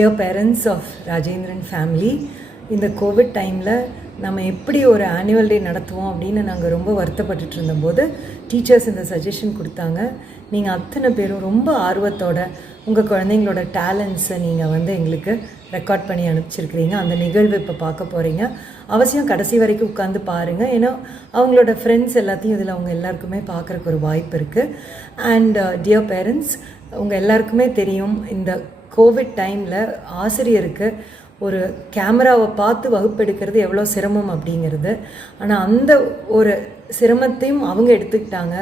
Dear parents of Rajendran family, இந்த covid டைமில் நம்ம எப்படி ஒரு ஆனுவல் டே நடத்துவோம் அப்படின்னு நாங்கள் ரொம்ப வருத்தப்பட்டுட்டு இருந்தபோது டீச்சர்ஸ் இந்த சஜஷன் கொடுத்தாங்க. நீங்கள் அத்தனை பேரும் ரொம்ப ஆர்வத்தோட உங்கள் குழந்தைங்களோட டேலண்ட்ஸை நீங்கள் எங்களுக்கு ரெக்கார்ட் பண்ணி அனுப்பிச்சிருக்கிறீங்க. அந்த நிகழ்வு இப்போ பார்க்க போகிறீங்க. அவசியம் கடைசி வரைக்கும் உட்காந்து பாருங்கள். ஏன்னா அவங்களோட ஃப்ரெண்ட்ஸ் எல்லாத்தையும் இதில் அவங்க எல்லாருக்குமே பார்க்குறக்கு ஒரு வாய்ப்பு இருக்குது. அண்ட் டியர் பேரண்ட்ஸ், உங்கள் எல்லாருக்குமே தெரியும், இந்த கோவிட் டைமில் ஆசிரியருக்கு ஒரு கேமராவை பார்த்து வகுப்பெடுக்கிறது எவ்வளோ சிரமம் அப்படிங்கிறது. ஆனால் அந்த ஒரு சிரமத்தையும் அவங்க எடுத்துக்கிட்டாங்க.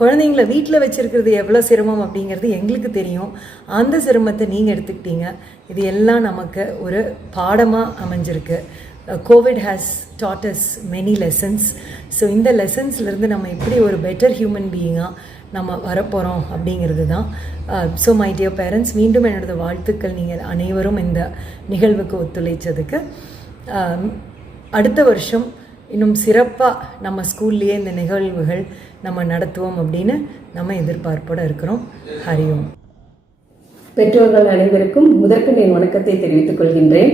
குழந்தைங்கள வீட்டில் வச்சுருக்கிறது எவ்வளோ சிரமம் அப்படிங்கிறது எங்களுக்கு தெரியும். அந்த சிரமத்தை நீங்கள் எடுத்துக்கிட்டீங்க. இது எல்லாம் நமக்கு ஒரு பாடமாக அமைஞ்சிருக்கு. Covid has dot as many lessons. So இந்த லெசன்ஸ்லேருந்து நம்ம எப்படி ஒரு பெட்டர் ஹியூமன் பீயிங்காக நம்ம வரப்போகிறோம் அப்படிங்கிறது தான். ஸோ மை டியர் பேரண்ட்ஸ், மீண்டும் என்னோட வாழ்த்துக்கள். நீங்கள் அனைவரும் இந்த நிகழ்வுக்கு ஒத்துழைச்சதுக்கு. அடுத்த வருஷம் இன்னும் சிறப்பாக நம்ம ஸ்கூல்லையே இந்த நிகழ்வுகள் நம்ம நடத்துவோம் அப்படின்னு நம்ம எதிர்பார்ப்போடு இருக்கிறோம். ஹரி ஓம். பெற்றோர்கள் அனைவருக்கும் முதற்கண் என் வணக்கத்தை தெரிவித்துக் கொள்கின்றேன்.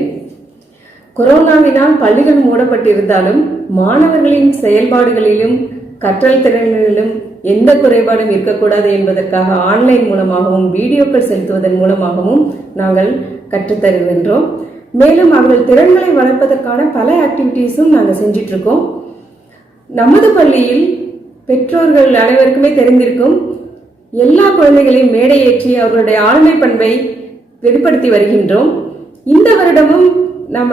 கொரோனாவினால் பள்ளிகள் மூடப்பட்டிருந்தாலும் மாணவர்களின் செயல்பாடுகளிலும் கற்றல் திறன்களிலும் எந்த குறைபாடும் இருக்கக்கூடாது என்பதற்காக ஆன்லைன் மூலமாகவும் வீடியோக்கள் செலுத்துவதன் மூலமாகவும் நாங்கள் கற்றுத்தருகின்றோம். மேலும் அவர்கள் திறன்களை வளர்ப்பதற்கான பல ஆக்டிவிட்டீஸும் நாங்கள் செஞ்சிட்டு இருக்கோம். நமது பள்ளியில் பெற்றோர்கள் அனைவருக்குமே தெரிந்திருக்கும், எல்லா குழந்தைகளையும் மேடையேற்றி அவர்களுடைய ஆளுமை பண்பை வெளிப்படுத்தி வருகின்றோம். இந்த வருடமும் நம்ம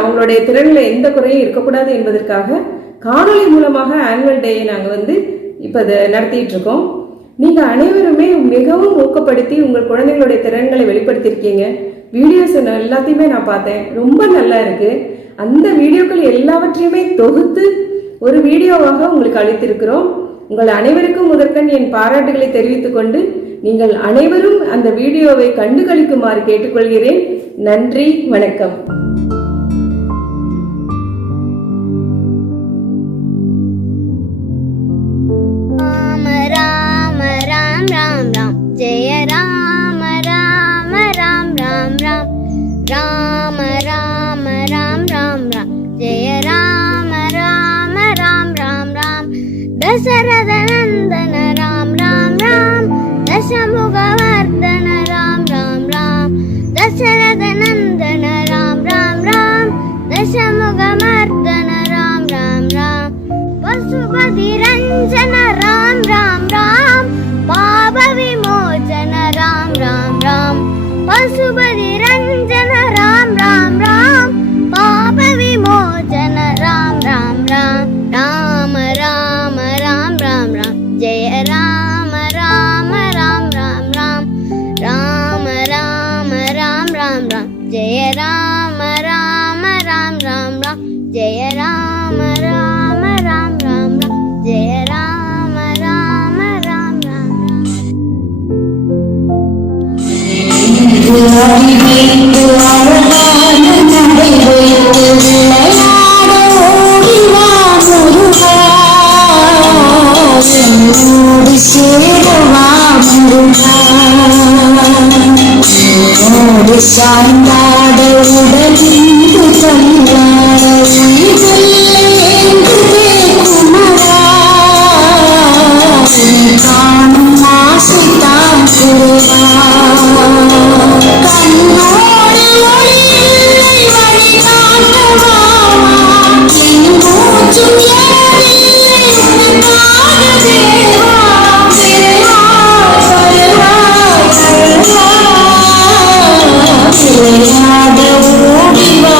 அவங்களுடைய திறன்களை எந்த குறையும் இருக்கக்கூடாது என்பதற்காக காணொலி மூலமாக ஆனுவல் டேயை நாங்கள் இப்போ நடத்திட்டு இருக்கோம். நீங்க அனைவருமே மிகவும் ஊக்கப்படுத்தி உங்கள் குழந்தைங்களுடைய திறன்களை வெளிப்படுத்தியிருக்கீங்க. வீடியோஸ் எல்லாத்தையுமே நான் பார்த்தேன், ரொம்ப நல்லா இருக்கு. அந்த வீடியோக்கள் எல்லாவற்றையுமே தொகுத்து ஒரு வீடியோவாக உங்களுக்கு அளித்திருக்கிறோம். உங்கள் அனைவருக்கும் முதற்கண் என் பாராட்டுகளை தெரிவித்துக் கொண்டு நீங்கள் அனைவரும் அந்த வீடியோவை கண்டுகளிக்குமாறு கேட்டுக்கொள்கிறேன். நன்றி, வணக்கம். जय राम राम राम राम राम राम राम राम राम राम जय राम राम राम राम राम दशरथ नंदन राम राम राम दशमुखवर्धन राम राम राम दशरथ नंदन राम राम राम दशमुखवर्धन राम राम राम पशुपति रंजन राम राम राम पाप विमोचन राम राम राम पशुपति रंजन राम राम राम पाप विमोचन राम राम राम राम राम राम राम राम जय राम राम राम राम राम राम राम राम राम राम जय राम राम राम राम राम जय राम राम राम राम राम जय राम राम राम राम சாய்ந்தாட உடலிந்து தள்ளாட குமரா காணும் ஆசைத்தான் குருவா கண்ணோடு ஒளியில்லை வழி காட்டவா என் மூச்சும் ஏறில்லை உனக்காக தேவா தேவா விளையாட ஓடிவா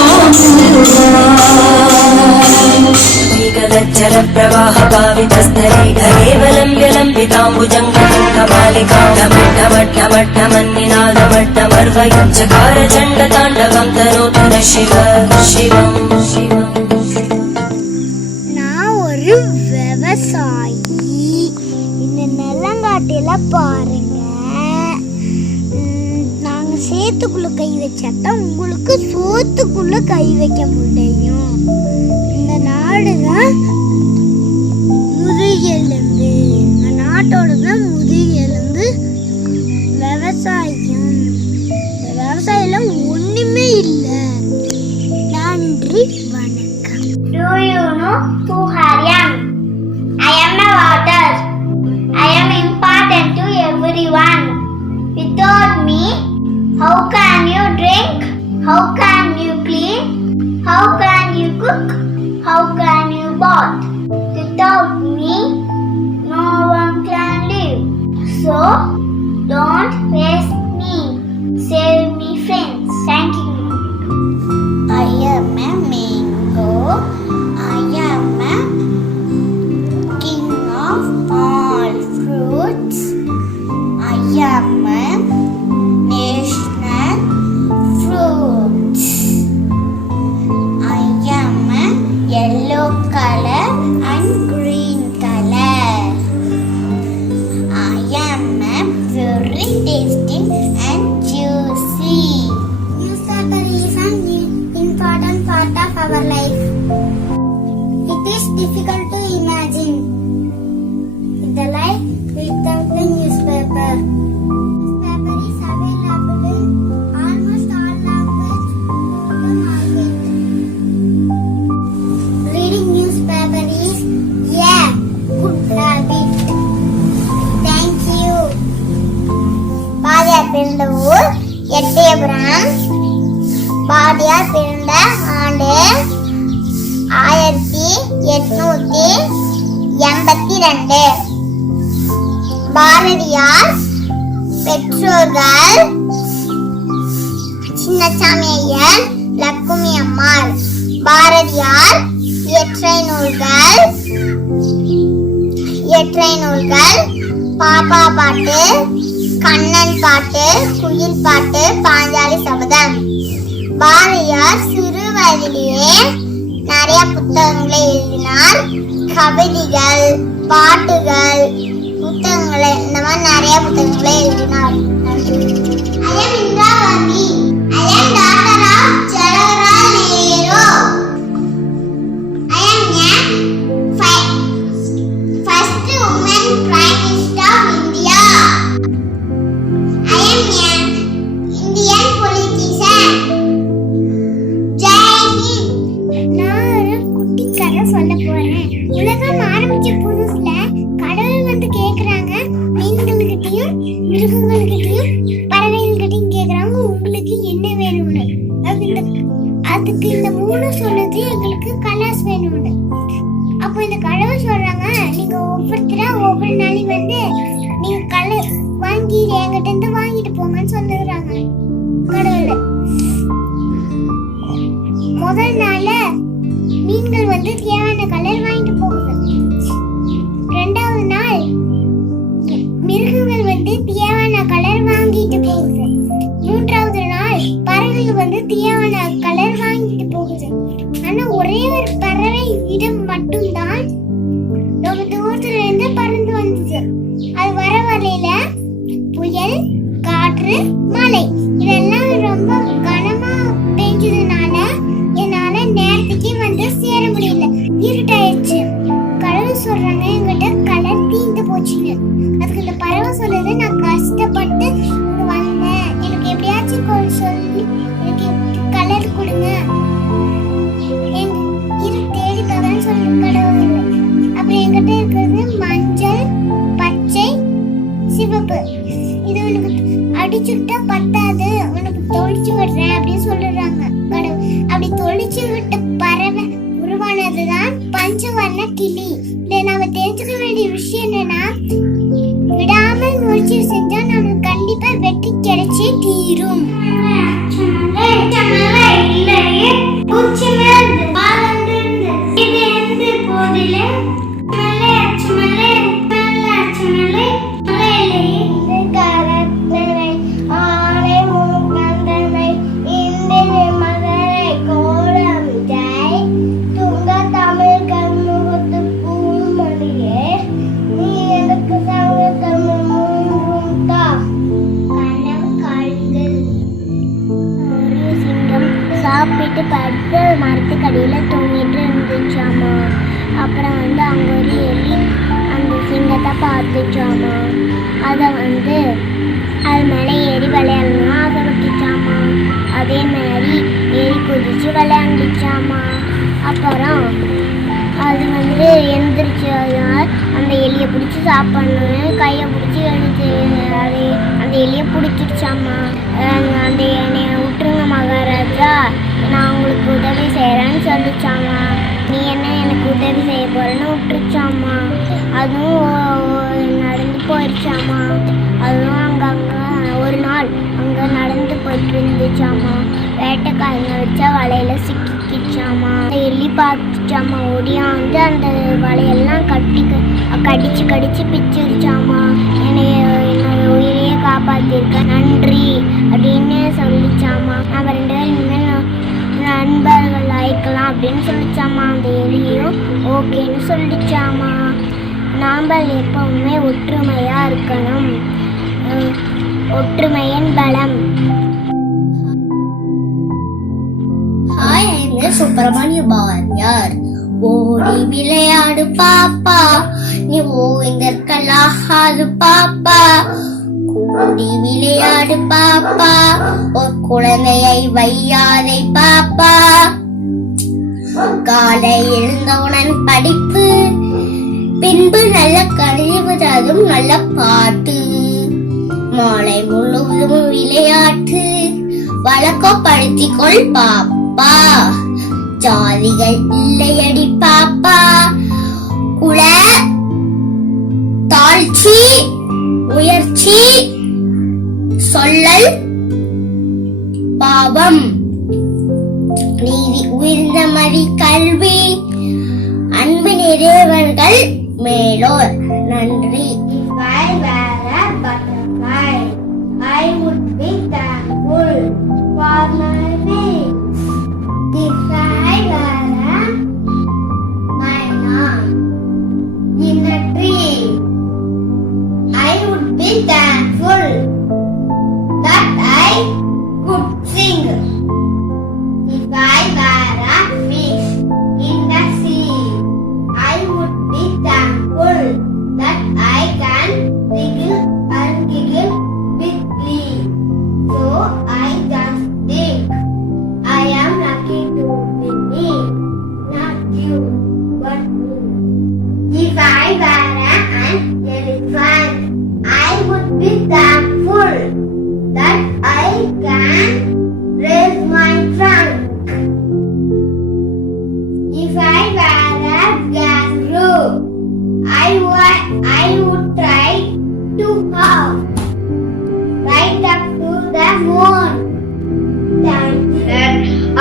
जल प्रवाह पावितस्थले घरेवलम्ब्य लम्बिताम्बुजङ्गमट्टमट्टमट्टमन्निनादमट्टमर्वयुञ्चकार चण्डताण्डवं तनोतु न शिव शिवम् நான் ஒரு விவசாயி. இந்த நிலங்காட்டில பாருங்க, நாங்க சேத்துக்குள்ள கை வச்சாதான் உங்களுக்கு சோத்துக்குள்ள கை வைக்க முடியும். இந்த நாடுதான் முதுகெலும்பு, இந்த நாட்டோட தான் முதுகெலும்பு விவசாயம். இந்த விவசாயம் ஒன்று and green color. I am a very tasty and juicy. Newspaper is an important part of our life. It is difficult to imagine the life without the newspaper. Newspaper is available in almost all languages in the market. Reading newspaper is a good habit. Thank you. Bharathiyar பிறந்த ஊர் எட்டயபுரம். பாரதியார் பிறந்த ஆண்டு 1882. பாரதியார் பெற்றோர்கள் சின்னசாமி ஐயர், லக்குமி அம்மாள். பாரதியார் இயற்றை நூல்கள் பாப்பா பாட்டு, கண்ணன் பாட்டு, குயில் பாட்டு, பாஞ்சாலி சபதம். பாரதியார் சிறு வயதிலேயே நிறைய புத்தகங்களை எழுதினார். கவிதைகள், பாட்டுகள், புத்தகங்களை இந்த மாதிரி நிறைய புத்தகங்களை எழுதினார். I am Indira Gandhi. I am daughter of Jawaharlal Nehru. I am a first woman Prime Minister of India. I am an Indian politician. Jai Hind. நான் ஒரு குட்டி கதை சொல்ல போறேன். உலகம் ஆரம்பிச்ச புதுசுல கடவுள் வந்து கேக்குறாங்க, மீன்கள்கிட்டயும் மிருகங்கள்கிட்டயும் பறவைகள்கிட்டயும் கேக்குறாங்க, உங்களுக்கு என்ன வேணும்னு. அதுக்கு இந்த 3 சொன்னது எங்களுக்கு கலர்ஸ் வேணும்னு. அப்போ இந்த கடவுள் சொல்றாங்க, நீங்க ஒவ்வொருத்தரா ஒவ்வொரு நாளைக்கு வந்து நீங்க கலர் வாங்கி என்கிட்ட இருந்து வாங்கிட்டு போங்கன்னு சொல்லுறாங்க கடவுள். முதல் நாள்ல மீன்கள் வந்து தேவையான கலர் வாங்கிட்டு போகுது. 2வது நாள் மிருகங்கள் வந்து தேவையான கலர் வாங்கிட்டு போகுது. 3வது நாள் பறவைகள் வந்து தேவையான கலர் வாங்கிட்டு போகுது. ஆனா ஒரே ஒரு பறவை இடம் மட்டும்தான் ரொம்ப தூரத்துல இருந்து பறந்து வந்துச்சு. அது வர வரையில புயல், காற்று, மழை இதெல்லாம் ரொம்ப கனமா பெஞ்சதுனால என்னால நேரத்துக்கு வந்து சேர முடியல. இருட்டாயிடுச்சு. கடவுள் சொல்றாங்க, என்கிட்ட கலர் தீந்து போச்சுன்னு. அதுக்கு இந்த பறவை சொல்லுது, நான் கஷ்டப்பட்டு இங்க வந்தேன், எனக்கு எப்படியாச்சும் சொல்லி எனக்கு கலர் கொடுங்க, இரு தேடி தரேன்னு சொல்லி கடவுள். அப்புறம் என்கிட்ட இருக்கிறது மஞ்சள், பச்சை, சிவப்பு. இது உனக்கு அடிச்சுட்டா பத்தாது, உனக்கு தொளிச்சு விடுறேன் அப்படின்னு சொல்லுறாங்க கடவுள். அப்படி தொளிச்சு விட்ட பறவை உருவானதுதான் பஞ்சவர்ண கிளி. இதை நாம தெரிஞ்சுக்க வேண்டிய விஷயம் என்னன்னா, விடாமல் முயற்சி செஞ்சா நமக்கு கண்டிப்பா வெற்றி கிடைச்சே தீரும். சாப்பிட்டு படுத்து மரத்துக்கடியில் தூங்கிட்டு இருந்துச்சாமா. அப்புறம் வந்து அங்கே ஒரு எலி அந்த சிங்கத்தை பார்த்துச்சாமா. அதை வந்து அது மேலே ஏறி விளையாடணும் ஆசைப்பட்டுச்சாமா. அதே மாதிரி ஏறி குதிச்சு விளையாண்டுச்சாமா. அப்புறம் அது வந்து எந்திரிச்சு அந்த எலியை பிடிச்சி சாப்பிடணும்னு கையை பிடிச்சி எழுத்து அந்த எலியை பிடிச்சிருச்சாமா. அந்த என்னைய விட்டுருங்க மகாராஜா, நான் உங்களுக்கு உதவி செய்கிறேன்னு சொல்லிச்சாமா. நீ என்ன எனக்கு உதவி செய்ய போகிறேன்னு விட்டுருச்சாமா. அதுவும் நடந்து போயிடுச்சாமா. அதுவும் அங்கங்கே ஒரு நாள் அங்கே நடந்து போயிட்டு இருந்துச்சாமா. வேட்டைக்காரங்க வச்ச வலையில் சிக்கிச்சாமா. அந்த எலி பார்த்துச்சாமா. ஓடியாந்து அந்த வலையெல்லாம் கடிச்சு பிச்சிருச்சாமா. என்னோட உயிரையே காப்பாற்றிருக்க நன்றி அப்படின்னு சொல்லிச்சாமா. நம்ம 2 பேரும் இனிமேல் நண்பர்கள் ஆயிக்க இருக்கலாம் அப்படின்னு சொல்லிச்சாமா. அந்த எலியும் ஓகேன்னு சொல்லிச்சாமா. நாம் எப்பவுமே ஒற்றுமையாக இருக்கணும். ஒற்றுமையின் பலம். Hi, I'm Subramania Bharathiyar. ஓடி விளையாடு பாப்பா, நீ ஓய்ந்தற்கலாகாது பாப்பா. கூடி விளையாடு பாப்பா, ஒரு குழந்தையை வையாதே பாப்பா. காலை எழுந்தவுடன் படிப்பு, பின்பு நல்ல கழிவு தரும் நல்ல பாட்டு. மாலை முழுவதும் விளையாட்டு, வழக்கப்படுத்திக்கொள் பாப்பா. ஜாதிகள் இல்லையடி பாப்பா, குல தாழ்ச்சி முயற்சி சொல்லல் பாவம். நீதி உயர்ந்த மதி கல்வி, அன்பு நிறையவர்கள் மேலோர். நன்றி. If I were a butterfly, I would be thankful for my wings. If I were a myna in a tree, I would be thankful that I could sing. If I were a fish in the sea, I would be thankful that I can wiggle and giggle with glee. So I just think I am lucky to be me, not you, but me. If I were an elephant, I would be thankful that I can raise my trunk. If I were a kangaroo, I would try to hop right up to the moon. Thank you.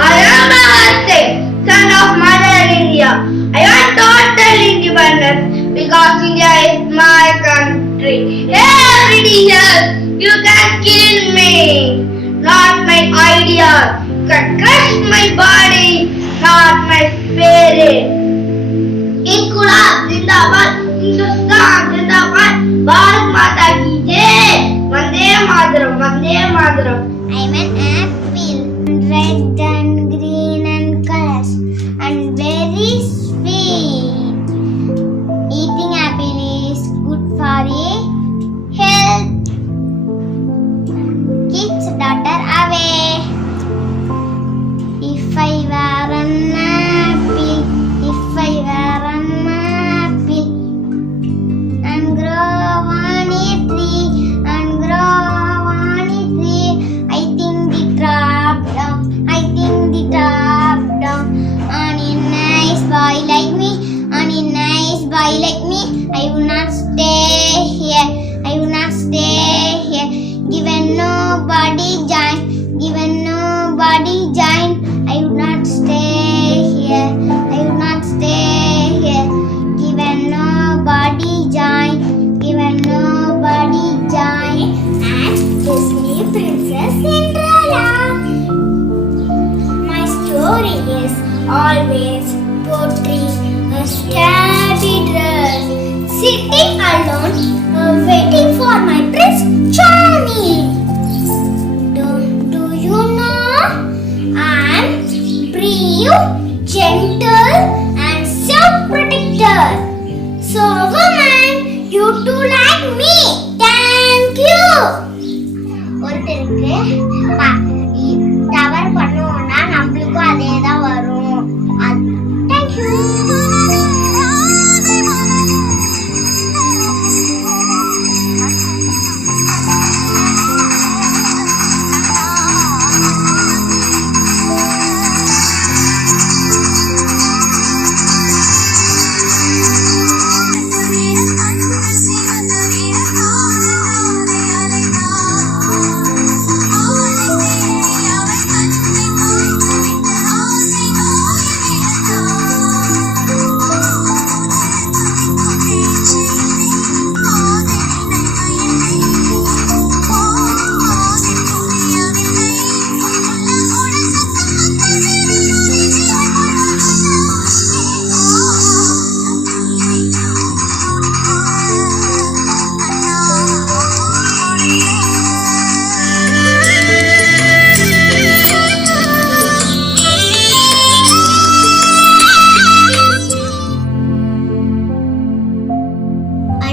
I am a Hassan, son of Mother India. I want total independence because India is my country. Every day you can kill me, not my ideas. You can crush my body, not my spirit. Inqilab Zindabad, Hindustan Zindabad, Bharat Mata ki Jai. Vande Mataram, Vande Mataram. I'm an apple, red and green and colors, and very sweet. Eating apple is good for a health. Keeps daughter away. If I were an apple, if I were an apple, and grow on a tree, and grow on a tree, I think the top down, I think the top down. On a nice boy like me, on a nice boy like me, I will not stay here, I will not stay here. Given nobody join, given nobody join, I will not stay here, I will not stay here. Given nobody join, given nobody join. And Disney Princess Cinderella. My story is always portraying a shabby dress, sitting alone, waiting for my Prince Charming. Do you know I'm brave, gentle, and self-protector. So woman, you too like me. Thank you. ஒருத்தருக்கு தவறு பண்ணுவோம்னா நம்மளுக்கும் அதே தான் வரும். Thank you.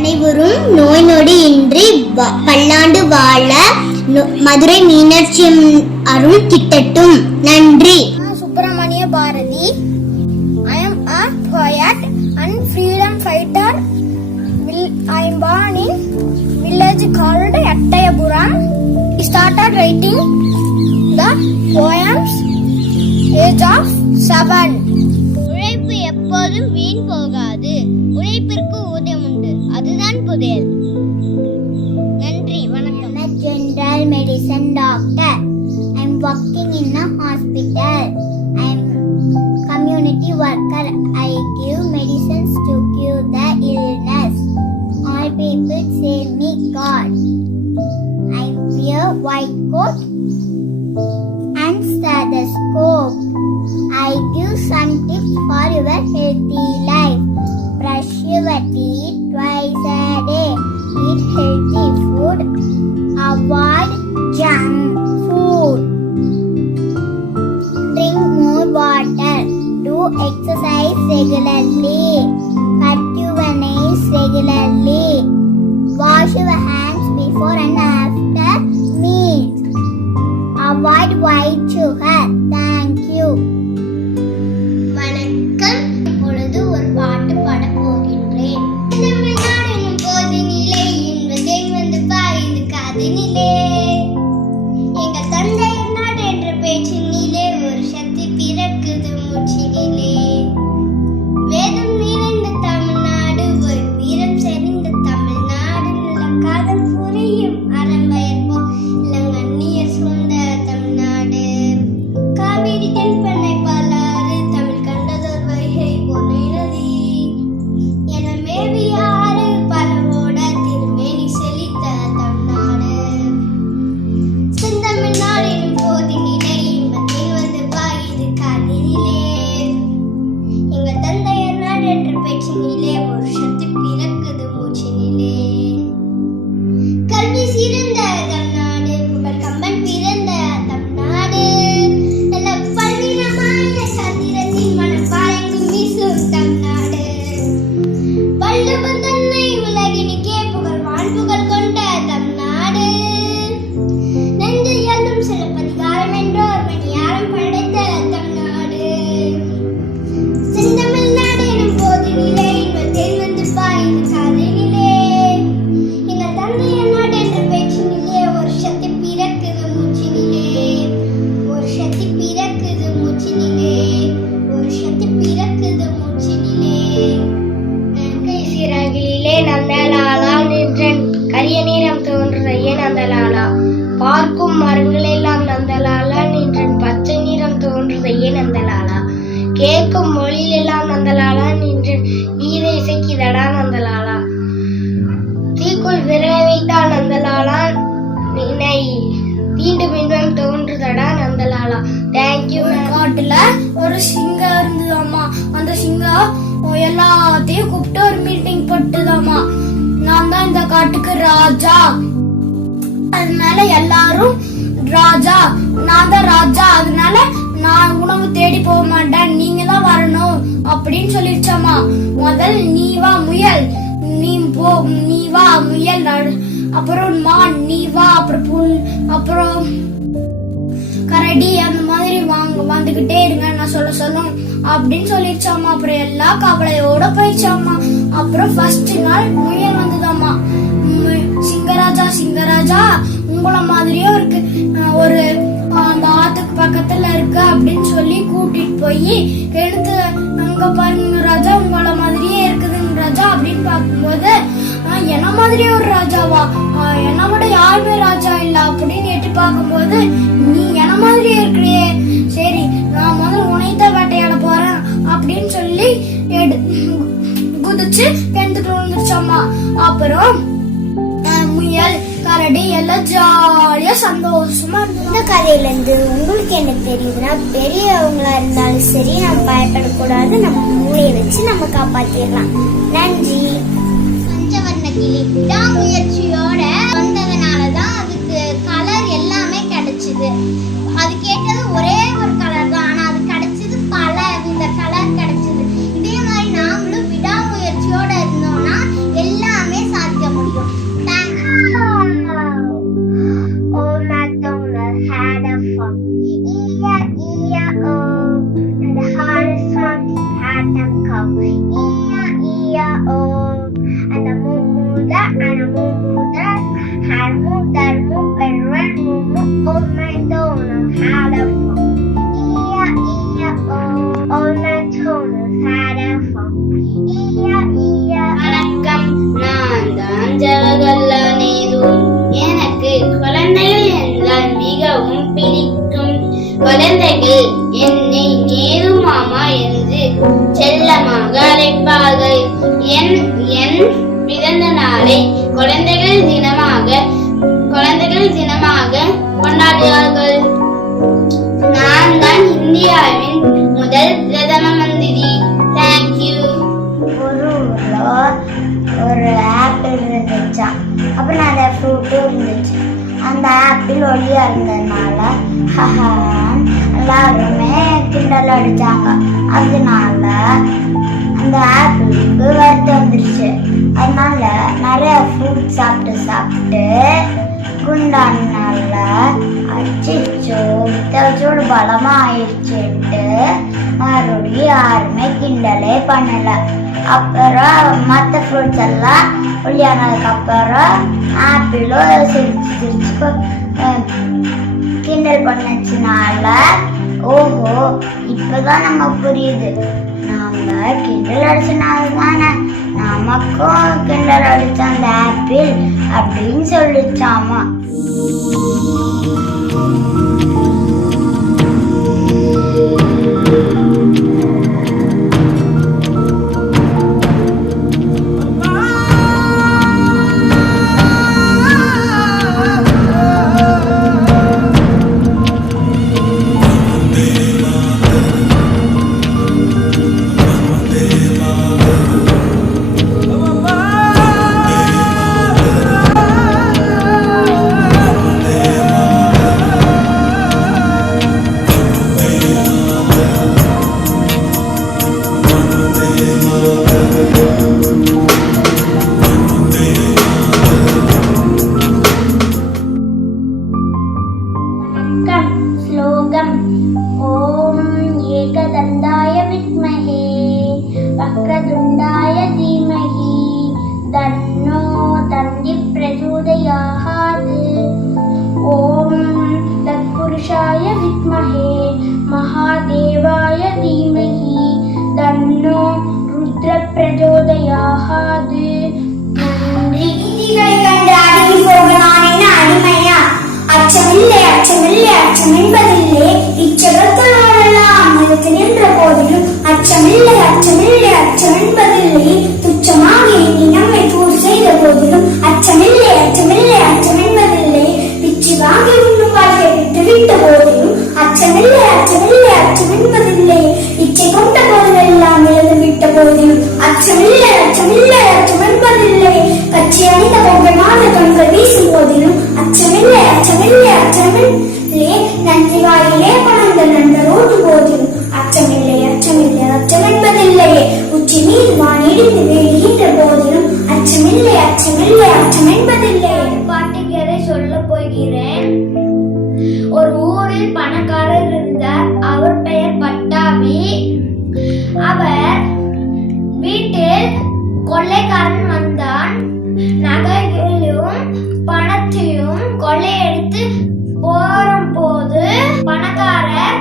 அனைவரும் நோய் நொடி இன்றி பல்லாண்டு வாழ மதுரை மீனாட்சி அருள் கிட்டட்டும். நன்றி. Subramaniya Bharathi. I am a poet and freedom fighter. I am born in village called Ettayapuram. I started writing the poems age of 7. உழைப்பு எப்போதும் வீண் போகாது. உழைப்பிற்கு ஊதியம் உண்டு. அதுதான் புதையல். நன்றி. வணக்கம். General medicine doctor. I am working in a hospital. I am community worker. I give medicines to cure the illness. All people say me God. I wear white coat and stethoscope. I give some tips for your healthy life. Brush your teeth twice a day. Eat healthy food. Avoid junk food. Drink more water. Do exercise regularly. Cut your nails regularly. Wash your hands before and after meals. Avoid white sugar. Thank you. வணக்கம். இப்பொழுது ஒரு பாட்டு பாட போகின்றேன். தமிழ்நாடு என்னும் போதினிலே இன்பதேன் வந்து பாயுது காதினிலே. எங்கள் தந்தையர் நாடு என்ற பேச்சினிலே ஒரு சக்தி பிறக்குது மூச்சினிலே. வேதம் நிறைந்த தமிழ்நாடு ஒரு வீரம் செறிந்த தமிழ்நாடு. நல்ல காதல் புரியும் அறம்பயர்ப்போம் இளங்கண்ணியர் சூழ்ந்த தமிழ்நாடு. காவிரி தென்பெண்ணை பாலாறு தமிழ் கண்டதோர் வைகை பொன்னை நதி என மேவியாறு பலவோட திருமேனி செழித்த தமிழ்நாடு. செந்தமிழ்நாடின் போதினிலே இன்பத்தில் வந்து பாயுது காதினிலே. எங்கள் தந்தையர் நாடு என்ற பேச்சினிலே ஒரு சக்தி பிறக்குது மூச்சினிலே. கல்வி சிறந்த தமிழ்நாடு புகழ் கம்பன் பிறந்த தமிழ்நாடு. நல்ல பல்வினமான சந்திரத்தின் மனப்பாறைக்கும் வீசும் தமிழ்நாடு. வள்ளுவன் தன்னை உலகினுக்கே புகழ்வான் புகழ் கொண்ட தமிழ்நாடு. நெஞ்சு எல்லும் சிலப்பதிகாரம் என்றோர் மணியாரம் படைத்த தமிழ்நாடு. செந்தமிழ்நாடு எனும் போதினிலே இன்பத்தில் வந்து பாயுது காதினிலே. எங்கள் தந்தையர் நாடு என்ற பேச்சினிலே ஒரு சக்தி பிறக்குது மூச்சினிலே. ஒரு சக்தி பிறக்குது மூச்சினிலே. ஒரு சக்தி பிறக்குது மூச்சினிலே. நன்கை சிறகிலே நந்தலாலா நின்றன் கரிய நீரம் தோன்றுற ஏன் நந்தலாலா. பார்க்கும் மரங்களெல்லாம் நந்தலாலா நின்றன் பச்சை நிறம் தோன்றுற ஏன் நந்தலாலா. கேட்கும் மொழியிலெல்லாம் நந்தலாலா நின்றன் நீரை இசைக்குதடா நந்தலாலா. தீக்குள் விரலை வைத்தால் நந்தலாலா நினை தீண்டு மின்வன் தோன்றுதடா நந்தலாலா. தேங்க்யூ. காட்டுல ஒரு சிங்கம் இருந்ததாமா. அந்த சிங்கம் எல்லாத்தையும் கூப்பிட்டு ஒரு மீட்டிங் போட்டுதாமா. நான் தான் இந்த காட்டுக்கு ராஜா. அதனால எல்லாரும் ராஜா நான் தான் ராஜா. அதனால நான் உணவு தேடி போக மாட்டேன், நீங்க தான் வரணும் அப்படின்னு சொல்லிருச்சாமா. முதல் நீ வா முயல், நீ வா முயல். அப்புறம் மான் நீ வா. அப்புறம் புல், அப்புறம் கரடி, அந்த மாதிரி வந்துகிட்டே இருங்க நான் சொல்லும் அப்படின்னு சொல்லிருச்சாமா. அப்புறம் எல்லா கவலையோட போயிடுச்சாமா. அப்புறம் ஃபர்ஸ்ட் நாள் முயல் வந்ததாமா. சிங்கராஜா சிங்கராஜா உங்கள மாதிரியே இருக்கு ஒரு அந்த ஆத்துக்கு பக்கத்துல இருக்கு அப்படின்னு சொல்லி கூட்டிட்டு போய் எடுத்து அங்க பாருங்க ராஜா உங்கள மாதிரியே இருக்குதுங்க ராஜா அப்படின்னு பார்க்கும்போது என்ன மாதிரியே ஒரு ராஜாவா, என்ன விட யாருமே ராஜா இல்ல அப்படின்னு எட்டி பார்க்கும்போது நீ என்ன மாதிரியே இருக்கிறியே, சரி நான் முதல்ல உனைத்த வேட்டையாட போறேன் அப்படின்னு சொல்லி குதிச்சு கிணத்துக்கு விழுந்துருச்சாமா. அப்புறம் முயல் கரடி எல்லாம் ஜாலியா சந்தோஷமா இருந்தது. இந்த கதையில இருந்து உங்களுக்கு என்ன தெரியுதுன்னா, பெரியவங்களா இருந்தாலும் சரி நம்ம பயப்படக்கூடாது, நம்ம மூளையை வச்சு நம்ம காப்பாத்திடலாம். நன்றி. பஞ்சவர்ண கிளி விடாமுயற்சியோட வந்ததுனாலதான் அதுக்கு கலர் எல்லாமே கிடைச்சது. அது கேட்டது ஒரே ஒரு கலர் தான், ஆனா அது கிடைச்சது பல இந்த கலர் கிடைச்சது. இதே மாதிரி நாமளும் விடாமுயற்சியோட இருந்தோம்னா எல்லாமே Darmu, everyone moo, old man Jonas had a farm. Old man Jonas had a farm. வணக்கம், நான் தான் ஜவஹர்லால் நேரு. எனக்கு குழந்தைகள் என்றால் மிகவும் பிடிக்கும். குழந்தைகள் என்னை நேரு மாமா என்று செல்லமாக அழைப்பார்கள். என் பிறந்த நாளை குழந்தைகள் தினமாக கொண்டாடுவார்கள். நான் தான் இந்தியாவின் முதல் பிரதம மந்திரி. தேங்க்யூ. ஒரு ஊர்ல ஒரு ஆப்பிள் இருந்துச்சான். அப்புறம் அந்த ஃப்ரூட்டும் இருந்துச்சு. அந்த ஆப்பிள் ஒளியா இருந்ததுனால எல்லாருமே கிண்டல் அடிச்சாங்க. அதனால அந்த ஆப்பிளுக்கு வருத்தம் வந்துருச்சு. அதனால நிறைய ஃப்ரூட் சாப்பிட்டு குண்டானால அச்சிச்சோடு பலமா ஆயிடுச்சுட்டு மறுபடியும் யாருமே கிண்டலே பண்ணல. அப்புறம் மற்ற ஃப்ரூட்ஸ் எல்லாம் ஒளியானதுக்கு அப்புறம் ஆப்பிளும் சிரிச்சு கிண்டல் பண்ணச்சுனால ஓஹோ இப்பதான் நம்ம புரியுது, நாம கிண்டல் அடிச்சனால தானே நமக்கும் கிண்டல் அடிச்ச அந்த ஆப்பிள் அப்படின்னு சொல்லிச்சாமா. ஸ்லோகம். ஓம் ஏகதந்தாய வித்மஹே வக்ரதுண்டாய தீமஹி தன்னோ தந்தி பிரச்சோதயாத். ஓம் தத்புருஷாய வித்மஹே மகாதேவாய தீமஹி தன்னோ ருத்ர பிரச்சோதயாத். நன்றி. அச்சமில்லை அச்சமில்லை அச்சம் என்பதில்லை இச்சகத்தில் வாழலாம் மறுத்து நின்ற போதிலும் அச்சமில்லை அச்சமில்லை அச்சம் என்பதில்லை துச்சமாக எண்ணி நம்மை தூர் செய்த போதிலும் அச்சமில்லை அச்சமில்லை அச்சம் என்பதில்லை பிச்சு வாங்கி உண்ணும் வாழ்க்கை விட்டு விட்ட போதிலும் அச்சமில்லை அச்சமில்லை அச்சம் என்பதில்லை இச்சை கொண்ட போதெல்லாம் இழந்து விட்ட போதிலும் அச்சமில்லை அச்சமில்லை அச்சம் என்பதில்லை கட்சி அணிந்த பொங்கல் மாத கண்கள் வீசும் போதிலும் அச்சமில்லை அச்சமில்லை அச்சமில்லை நன்றி வாயிலே பணந்த நண்பரோடு போதிலும் அச்சமில்லை அச்சமில்லை அச்சம் என்பதில்லையே உச்சி மீது வானிடிந்து வெளியின்ற போதிலும் அச்சமில்லை அச்சமில்லை அச்சம் என்பதில்லை. பாட்டுகளை சொல்ல போகிறேன். ஒரு ஊரில் பணக்காரர் இருந்தார். அவர் பெயர் பட்டாபி. அவர் வீட்டில் கொள்ளைக்காரன் வந்தான். நகைகளையும் பணத்தையும் கொள்ளையடித்து போது பணக்காரர்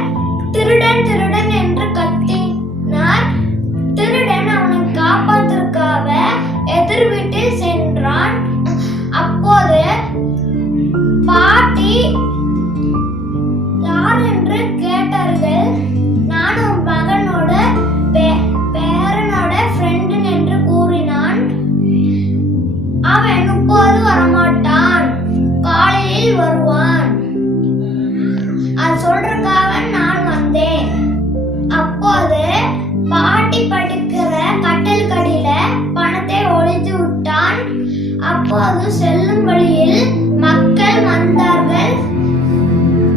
திருடன் திருடன் என்று கத்தினார். திருடன் அவனை காப்பாற்றுக்காக எதிர் வீட்டில் சென்றான். அப்போது பாட்டி யார் என்று கேட்டார்கள். நானும் மகனோட பேரனோட ஃப்ரெண்டு என்று கூறினான். அவன் இப்போது வரமாட்டான், காலையில் வருவான். அது சொல்றதுக்காக நான் வந்தேன். அப்போது பாட்டி படுக்கிற கட்டல் கடியில பணத்தை ஒளித்து விட்டான். அப்போது செல்லும் வழியில் மக்கள் வந்தார்கள்.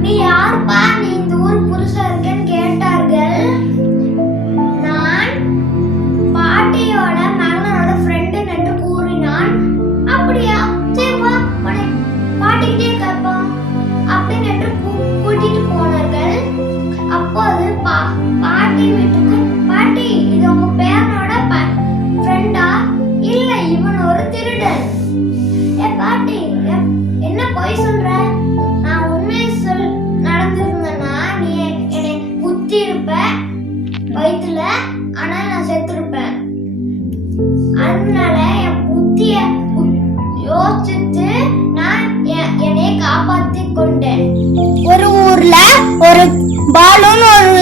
நீ யார்ப்பா, நீ இந்த ஊர் புருஷா இருக்கன்னு கேட்டார்கள். நான் பாட்டியோட மகனோட ஃப்ரெண்டு என்று கூறினான். அப்படியா, சரி வா பாட்டிக்கிட்டே கேட்போம் அப்படின்னு என்று கூட்டிட்டு போனார்கள். அப்போது பாட்டி வீட்டுக்கு, பாட்டி இது உங்க பேரனோட ஃப்ரெண்டா? இல்லை, இவன் ஒரு திருடன். பாட்டி அதனால என் புத்திய யோசிச்சுட்டு நான் என்னை காப்பாத்திக் கொண்டேன். ஒரு ஊர்ல ஒரு பாலுன்னு ஒரு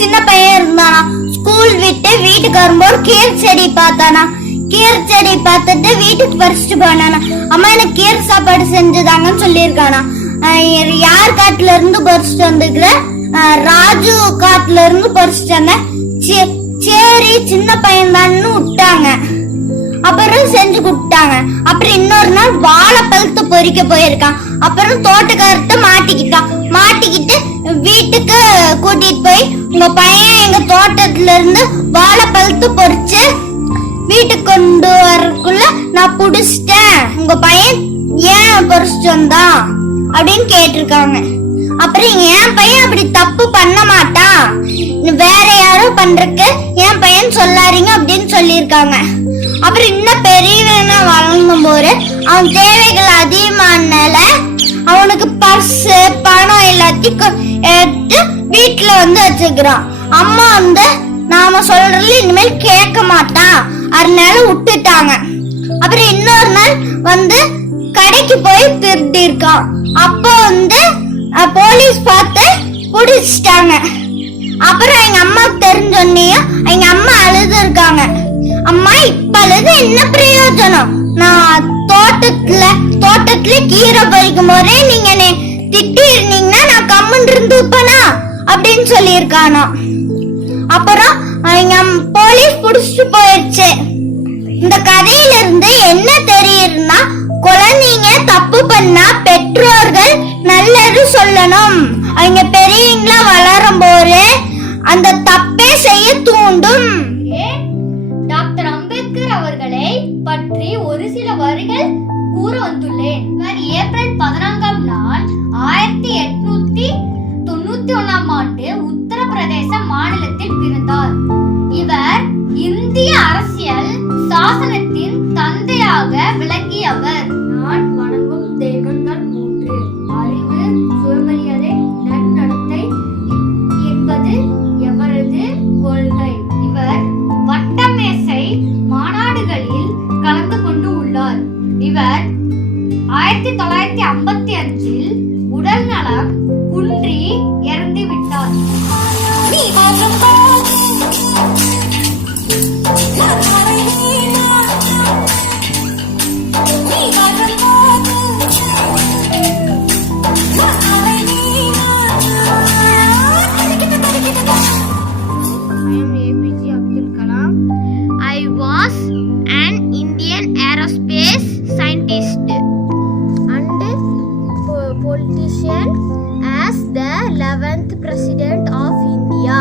சின்ன பையன் இருந்தானா. ஸ்கூல் விட்டு வீட்டுக்கு வரும்போது கீரை செடி பார்த்தானா. கீரை செடி பார்த்துட்டு வீட்டுக்கு பறிச்சுட்டு போனானா. அம்மா எனக்கு கீரை சாப்பாடு செஞ்சுதாங்கன்னு சொல்லியிருக்கானா. யார் காட்டுல இருந்து பறிச்சுட்டு வந்துக்கிற? ராஜு காட்டுல இருந்து பறிச்சுட்டு வந்தேன். சரி சின்ன பையன் தான்னு விட்டாங்க. அப்புறம் செஞ்சு கொடுத்தாங்க. அப்புறம் இன்னொரு நாள் வாழைப்பழத்தை பொறிக்க போயிருக்கான். அப்புறம் தோட்டக்காரர்கிட்ட மாட்டிக்கிட்டு வீட்டுக்கு கூட்டிட்டு போய் உங்க பையன் எங்க தோட்டத்துல இருந்து வாழைப்பழத்தை பொறிச்சு வீட்டுக்கு கொண்டு வரக்குள்ள நான் புடிச்சிட்டேன், உங்க பையன் ஏன் பொறிச்சிட்டு வந்தான் அப்படின்னு கேட்டிருக்காங்க. அப்புறம் என் பையன் அப்படி தப்பு பண்ண மாட்டான், வேற யாரோ பண்றதுக்கு என் பையன் சொல்லாதீங்க அப்படின்னு சொல்லியிருக்காங்க. அப்புறம் இன்னும் பெரியவனா வளர்ந்தும் போது அவன் தேவைகள் அதிகமானால அவனுக்கு பர்ஸ் பணம் எல்லாத்தையும் எடுத்து வீட்டுல வந்து வச்சுக்கிறான். அம்மா வந்து நாம சொல்றது இனிமேல் கேட்க மாட்டான், அதனால விட்டுட்டாங்க. அப்புறம் இன்னொரு நாள் வந்து கடைக்கு போய் திருடி இருக்கான். அப்போ வந்து போலீஸ் பார்த்து புடிச்சிட்டாங்க. அப்புறம் எங்க அம்மாவுக்கு தெரிஞ்சோன்னையும் எங்க அம்மா அழுது இருக்காங்க. அம்மா இப்ப அழுது என்ன பிரயோஜனம்? நான் தோட்டத்துல கீரை பறிக்கும் போதே நீங்க திட்டி இருந்தீங்கன்னா நான் கம்முன்னு இருந்துப்பனா அப்படின்னு சொல்லியிருக்கானோ. அப்புறம் எங்க போலீஸ் புடிச்சிட்டு போயிடுச்சு. இந்த கதையில இருந்து என்ன தெரியுதுன்னா, குழந்தைங்க தப்பு பண்ணா பெற்றோர்கள் நல்லது சொல்லணும். அவங்க பெரியவங்களா வளரும் போது அந்த தப்பே செய்ய தூண்டும். டாக்டர் அம்பேத்கர் அவர்களை பற்றி ஒரு சில வரிகள் கூற வந்துள்ளேன். இவர் ஏப்ரல் 14ஆம் நாள் 1891ஆம் ஆண்டு உத்தரப்பிரதேச மாநிலத்தில் பிறந்தார். இவர் இந்திய அரசியல் சாசனத்தின் தந்தையாக விளங்கியவர். நான் வணங்கும் தெய்வங்கள் 3: அறிவு, சுயமரியாதை, நன்னடத்தை என்பது எவரது கொள்கை. இவர் வட்டமேசை மாநாடுகளில் கலந்து கொண்டு உள்ளார். இவர் 1955இல் உடல் நலம் குன்றி இறந்து விட்டார். As the 11th President of India,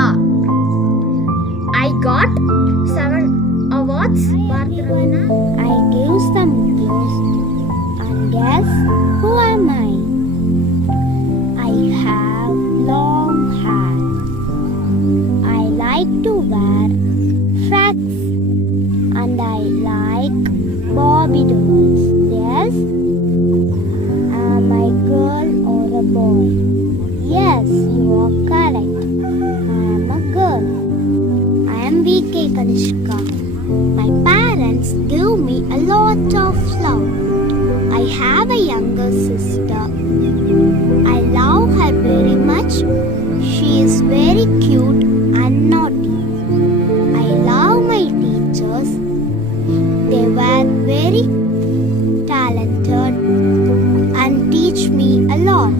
I got 7 awards. I gave some clues, and guess who am I? I have long hair. I like to wear frocks, and I like Barbie dolls. Yes. Am I girl or a boy? Yes, you are correct. I am a girl. I am VK Kanishka. My parents give me a lot of love. I have a younger sister. I love her very much. She is very cute and naughty. I love my teachers. They were very talented and teach me a lot.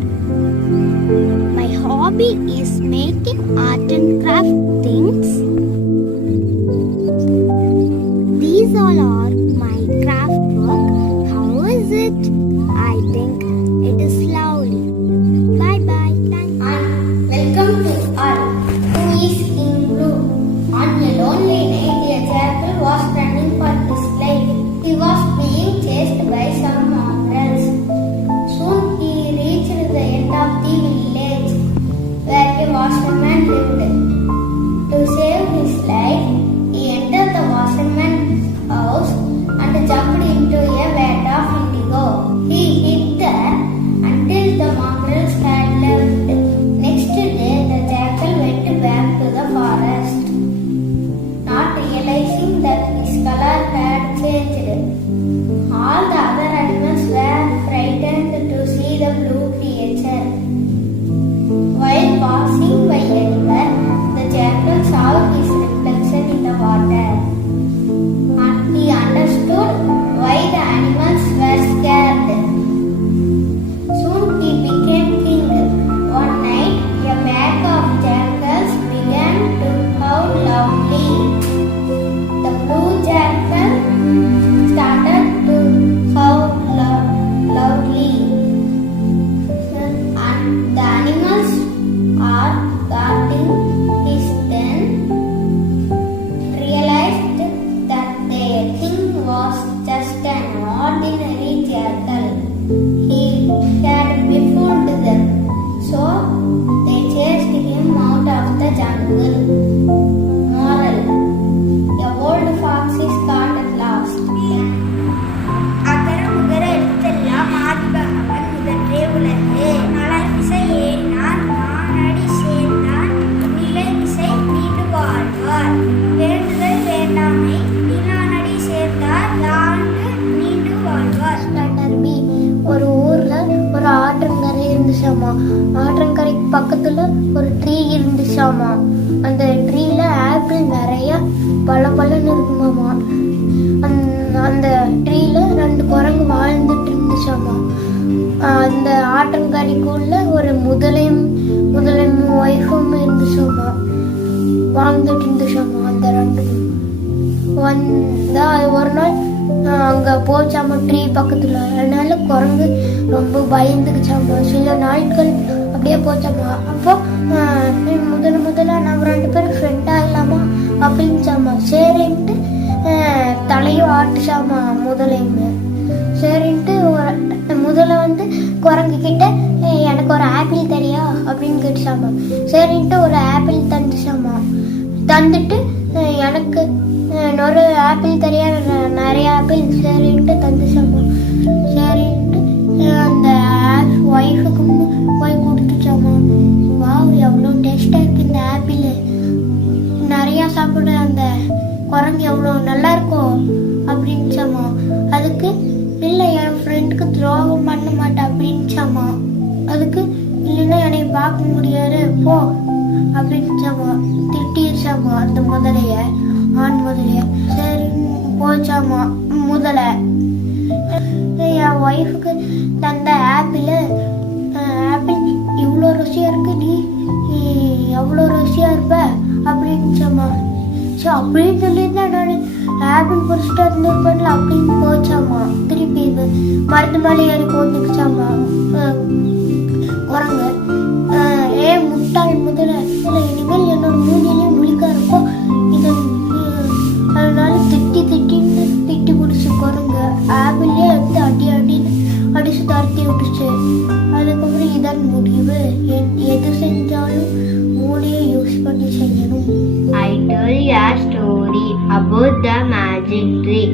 My hobby is making art and craft things. These all are my craft work. How is it? I think it is lovely. Bye bye. Thank you. Welcome to all who is in blue. On a lonely night, a jackal was running for his life. He was being chased by some mongrels. Soon he reached the end of the village where a washerman lived. Letter B. ஒரு ஊர்ல ஒரு ஆற்றங்கரை இருந்துச்சாமா. ஆற்றங்கரைக்கு பக்கத்துல ஒரு tree இருந்துச்சாமா. அந்த ட்ரீல apple நிறைய பழன்னு இருக்குமாமா. அந்த ட்ரீல 2 குரங்கு வாழ்ந்துட்டு இருந்துச்சாமா. அந்த ஆற்றங்கரைக்குள்ள ஒரு முதலையும் ஒய்ஃபும் இருந்துச்சாமா, வாழ்ந்துட்டு இருந்துச்சாமா. அந்த 2 ஒரு நாள் அங்க போச்சாமா ட்ரீ பக்கத்துல. அதனால குரங்கு ரொம்ப பயந்துக்குச்சாமா. சில நாட்கள் அப்படியே போச்சாமா. அப்போ முதல்ல நம்ம 2 பேரும் ஃப்ரெண்ட் ஆகலாமா அப்படின்ச்சாமா. சரின்ட்டு தலையும் ஆட்டுச்சாமா முதலைன்னு. சரின்ட்டு முதல்ல குரங்கு கிட்ட எனக்கு ஒரு ஆப்பிள் தெரியா அப்படின்னு கேட்டுச்சாமா. சரின்ட்டு ஒரு ஆப்பிள் தந்துச்சாமா. தந்துட்டு எனக்கு ஒரு ஆப்பிள் தெரியா, நிறைய ஆப்பிள் சரின்ட்டு தந்துச்சாமா. சரின்ட்டு அந்த ஒய்ஃபுக்கும் போய் கொடுத்துச்சாமா. வாவ், எவ்வளோ டேஸ்டா இருக்கு இந்த ஆப்பிள், நிறைய சாப்பிட அந்த குரங்கு எவ்வளோ நல்லா இருக்கும் அப்படின்ச்சாமா. அதுக்கு இல்லை, என் ஃப்ரெண்டுக்கு துரோகம் பண்ண மாட்டேன் அப்படின்ச்சாமா. அதுக்கு இல்லைன்னா என்னை பார்க்க முடியாது போ அப்படின்ச்சாமா. திட்டிச்சாமா அந்த ஆண் முதலைய. சரி போச்சாமா முதலை. என் ஒய்ஃபுக்கு தந்த ஆப்பிள் இவ்வளோ ருசியா இருக்கு, நீ எவ்வளோ ருசியா இருப்ப அப்படின்ச்சாமா. ஸோ அப்படின்னு சொல்லியிருந்தா நான் ஆப்பிள் பொறிச்சிட்டு இருந்திருப்பேன்ல அப்படின்னு போச்சாமா. திருப்பி மருந்து மேலே ஏறி போந்துக்குச்சாமா குரங்கு. முட்டாள் முதல்ல இனிமேல் என்னோட மூஞ்சிலையும் முழிக்க இருக்கும் இது. அதனால திட்டி பிடிச்சி குரங்கு ஆப்பிளே அடிச்சு தரத்தி விட்டுச்சு. அதுக்கப்புறம் இதான் முடிவு, எது செஞ்சாலும் மூளையை யூஸ் பண்ணி செய்யணும். I tell you a story about the magic tree.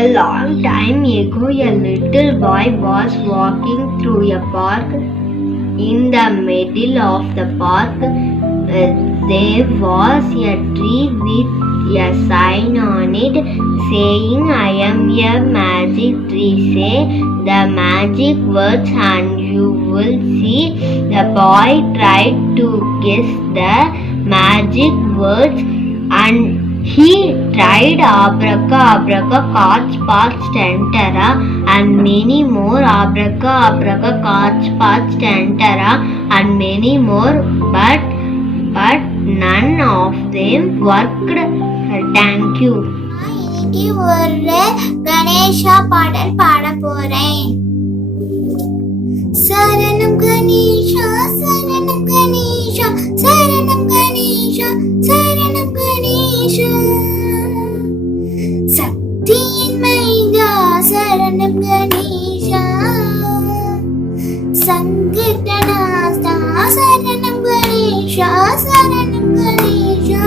A long time ago, a little boy was walking through a park. In the middle of the park, there was a tree with a sign on it saying, "I am a magic tree. Say the magic words and you will see." The boy tried to guess the magic words and he tried abraca abraca catch patch tentera and many more, abraca abraca catch patch tentera and many more, but none of them worked. Thank you. இன்னைக்கு ஒரு கணேஷா பாடல் பாட போறேன். சரணம் கணேஷா சரணம் கணேஷா சரணம் கணேஷா சரணம் கணேஷா, சக்தியின் மைந்தா சரணம் கணேஷா, சங்கீர்த்தனாஸ்தா சரணம் கணேஷா சரணம் கணேஷா,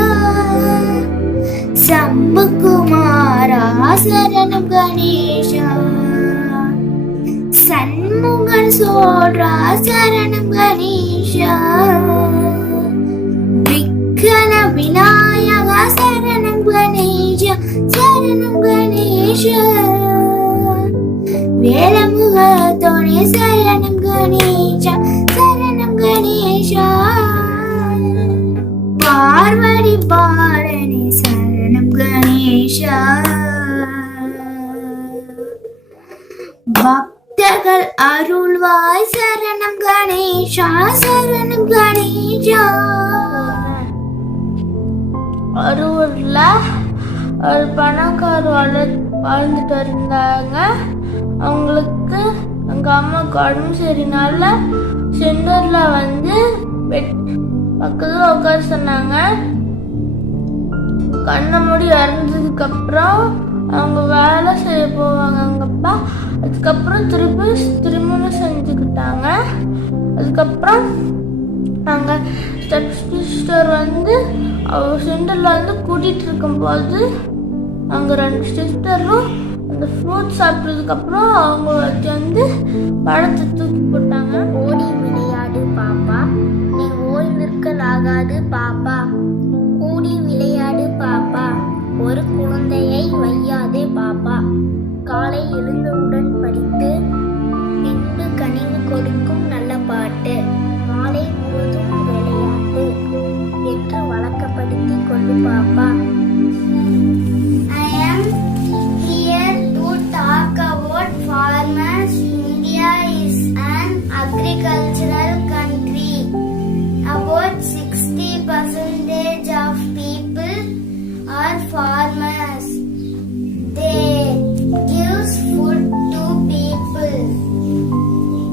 சம்புகுமாரா சரணம் கணேஷா, சண்முகன் சோழா சரணம் கணேஷா, விக்கன விநாயகா சரணம் கணேஷா சரணம் கணேஷா, வேலமுக தோணி சரணம் கணேஷா சரணம் கணேஷா, பார்வதி பாரணி சரணம் கணேஷா, பக்தர்கள் அருள்வாய் சரணம் கணேஷா சரணம் கணேஷா. ஒரு ஊர்ல ஒரு பணக்கார வாழ்ந்துட்டு இருந்தாங்க. அவங்களுக்கு எங்க அம்மாவுக்கு உடம்பு சரினால சென்னூர்ல பக்கத்துல உட்கார சொன்னாங்க. கண்ணை மூடி இறந்ததுக்கு அப்புறம் அவங்க வேலை செய்ய போவாங்க அவங்க அப்பா. அதுக்கப்புறம் திருமணம் செஞ்சுக்கிட்டாங்க. அதுக்கப்புறம் நாங்க ஸ்டெப் சிஸ்டர் சென்டர்ல கூட்டிட்டு இருக்கும் போது அங்க 2 சிஸ்டரும் அந்த ஃப்ரூட் சாப்பிட்டதுக்கு அப்புறம் அவங்க பழத்தை தூக்கி போட்டாங்க. ஓடி விளையாடு பாப்பா, நீ ஓய்விற்கலாகாது பாப்பா, கூடி விளையாடு பாப்பா, ஒரு குழந்தையை வையாதே பாப்பா, காலை எழுந்தவுடன் படிப்பு பின்பு கனிவு கொடுக்கும் நல்ல பாட்டு மாலை முழுதும் விளையாட்டு என்று வழக்கப்படுத்தி கொள்ளு பாப்பா. I am here to talk about farmers. India is an agricultural country. About 60% of people are farmers. They give food to people.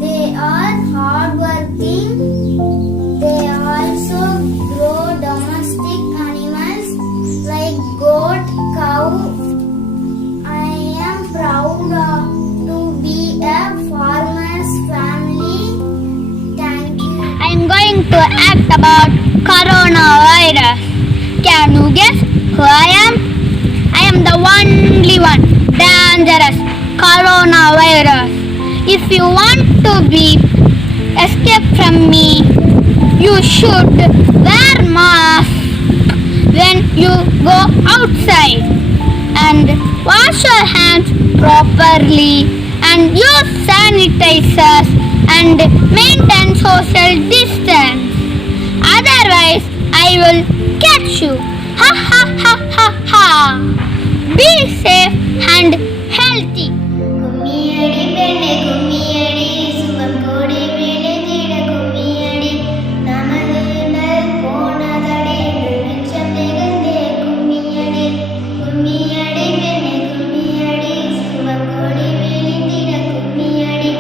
They are hardworking. They also grow domestic animals like goat, cow. I am proud to be a farmer's family. Thank you. I am going to act about coronavirus. Can you guess who I am? I am the only one dangerous coronavirus. If you want to be escape from me, you should wear mask when you go outside and wash your hands properly and use sanitizers and maintain social distance. Otherwise, I will catch you. Ha ha ha ha ha. Be safe and healthy. கும்மியடி பெண்ணே கும்மியடி சுமக்கோடி விழுந்திட கும்மியடி நமது நல் போனதடி என்று நெஞ்சம் நெகிழ்ந்தே கும்மியடி கும்மியடி பெண்ணே கும்மியடி சுமக்கோடி விழுந்திட கும்மியடி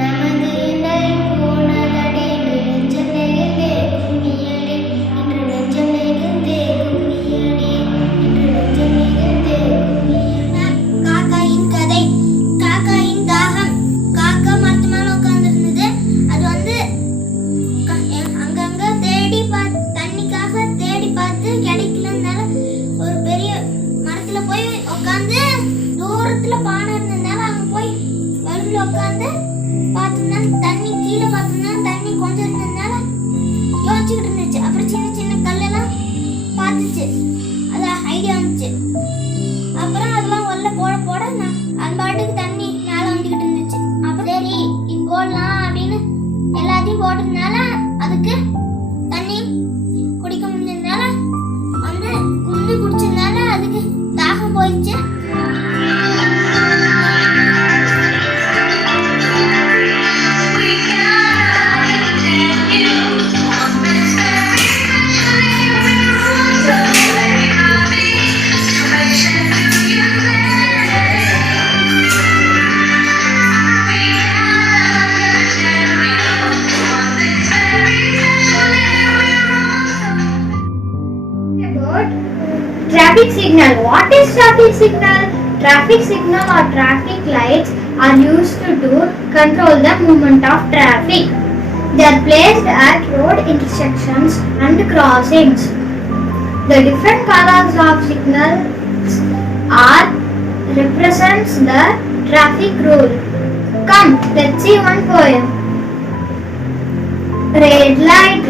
நமது நல் போனதடி என்று நெஞ்சம் நெகிழ்ந்தே கும்மியடி என்று நெஞ்சம் நெகிழ்ந்தே கும்மியடி என்று நெஞ்சம் நெகிழ்ந்தே கும்மியடி. காக்காயின் கதை. காக்காயின் தாகம். காக்கா மரத்து மேல உட்கார்ந்துருந்தது. அது வந்து அங்கங்க தேடி தண்ணிக்காக தேடி பார்த்து கிடைக்கலனால ஒரு பெரிய மரத்துல போய் உட்காந்து தூரத்துல பானை இருந்ததுனால அங்க போய் வலுல உட்காந்து பார்த்தோம்னா தண்ணி கீழே பார்த்தோம்னா தண்ணி கொஞ்சம் இருந்ததுனால யோசிச்சுக்கிட்டு இருந்துச்சு. அப்புறம் சின்ன சின்ன கல்லெல்லாம் பார்த்துச்சு. அது ஐடியா வந்துச்சு. அப்புறம் அதெல்லாம் உள்ள போட போட நான் அந்த பாட்டுக்கு தண்ணி மேலே வந்துக்கிட்டு இருந்துச்சு. அப்போ சரி இது போடலாம் அப்படின்னு எல்லாத்தையும் போட்டதுனால அதுக்கு தண்ணி குடிக்க முடிஞ்சதுனால வந்து கும்பி குடிச்சதுனால அதுக்கு தாகம் போயிடுச்சு. About traffic signal. What is traffic signal? Traffic signal or traffic lights are used to control the movement of traffic. They are placed at road intersections and crossings. The different colors of signals are represents the traffic rule. Come, let's see one poem. Red light,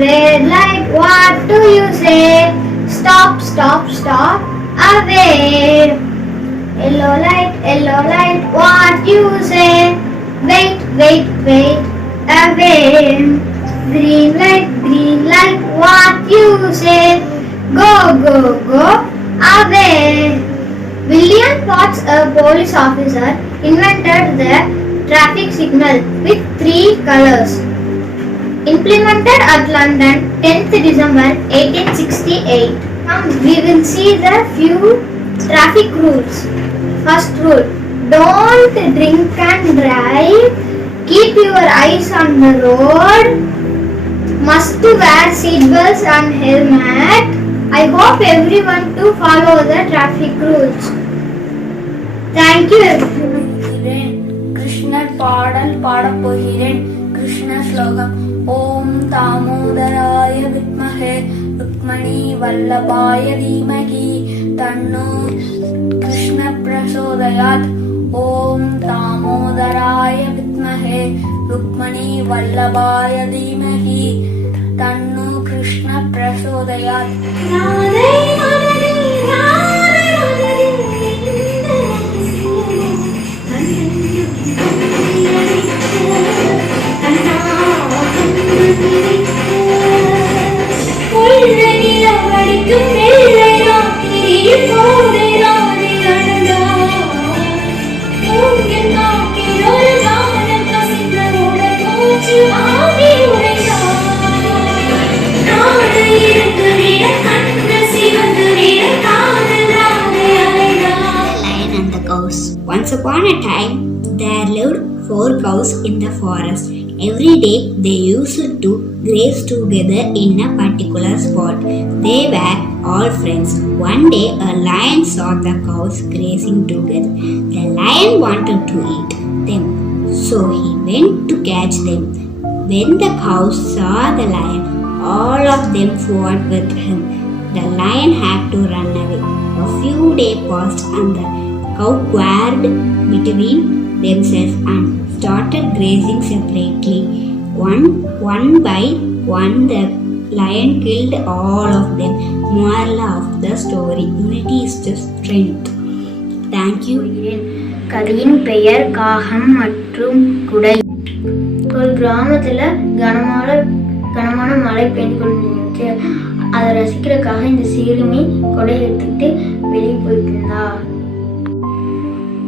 what do you say? Stop, stop, stop, away. Yellow light, what you say? Wait, wait, wait, away. Green light, what you say? Go, go, go, away. William Potts, a police officer, invented the traffic signal with 3 colors. Implemented at London 10th December 1868. Now we will see the few traffic rules. First rule, don't drink and drive. Keep your eyes on the road. Must wear seat belts and helmet. I hope everyone to follow the traffic rules. Thank you everyone. கிருஷ்ணர் பாடல் பாடப் போகிறேன். கிருஷ்ண ஸ்லோகம். ஓம் தாமோதராய வித்மஹே ருக்மணி வல்லபாய தீமகி தன்னோ கிருஷ்ண பிரசோதயாத். ஓம் தாமோதராய வித்மஹே ருக்மணி வல்லபாய தீமகி தன்னோ Krishna பிரசோதயாத். Once upon a time, there lived 4 cows in the forest. Every day, they used to graze together in a particular spot. They were all friends. One day, a lion saw the cows grazing together. The lion wanted to eat them, so he went to catch them. When the cows saw the lion, all of them fought with him. The lion had to run away. A few days passed and the cow quarreled between themselves and started grazing separately. One by one, the lion killed all of them. Moral of the story: unity is the strength. Thank you. கதையின் பெயர் காகம் மற்றும் குடை. ஒரு கிராமத்துல கனமான மழை பெய்து கொண்டிருந்துச்சு. அதை ரசிக்கிறதுக்காக இந்த சிறுமி கொடை எடுத்துக்கிட்டு வெளியே போயிட்டு இருந்தா.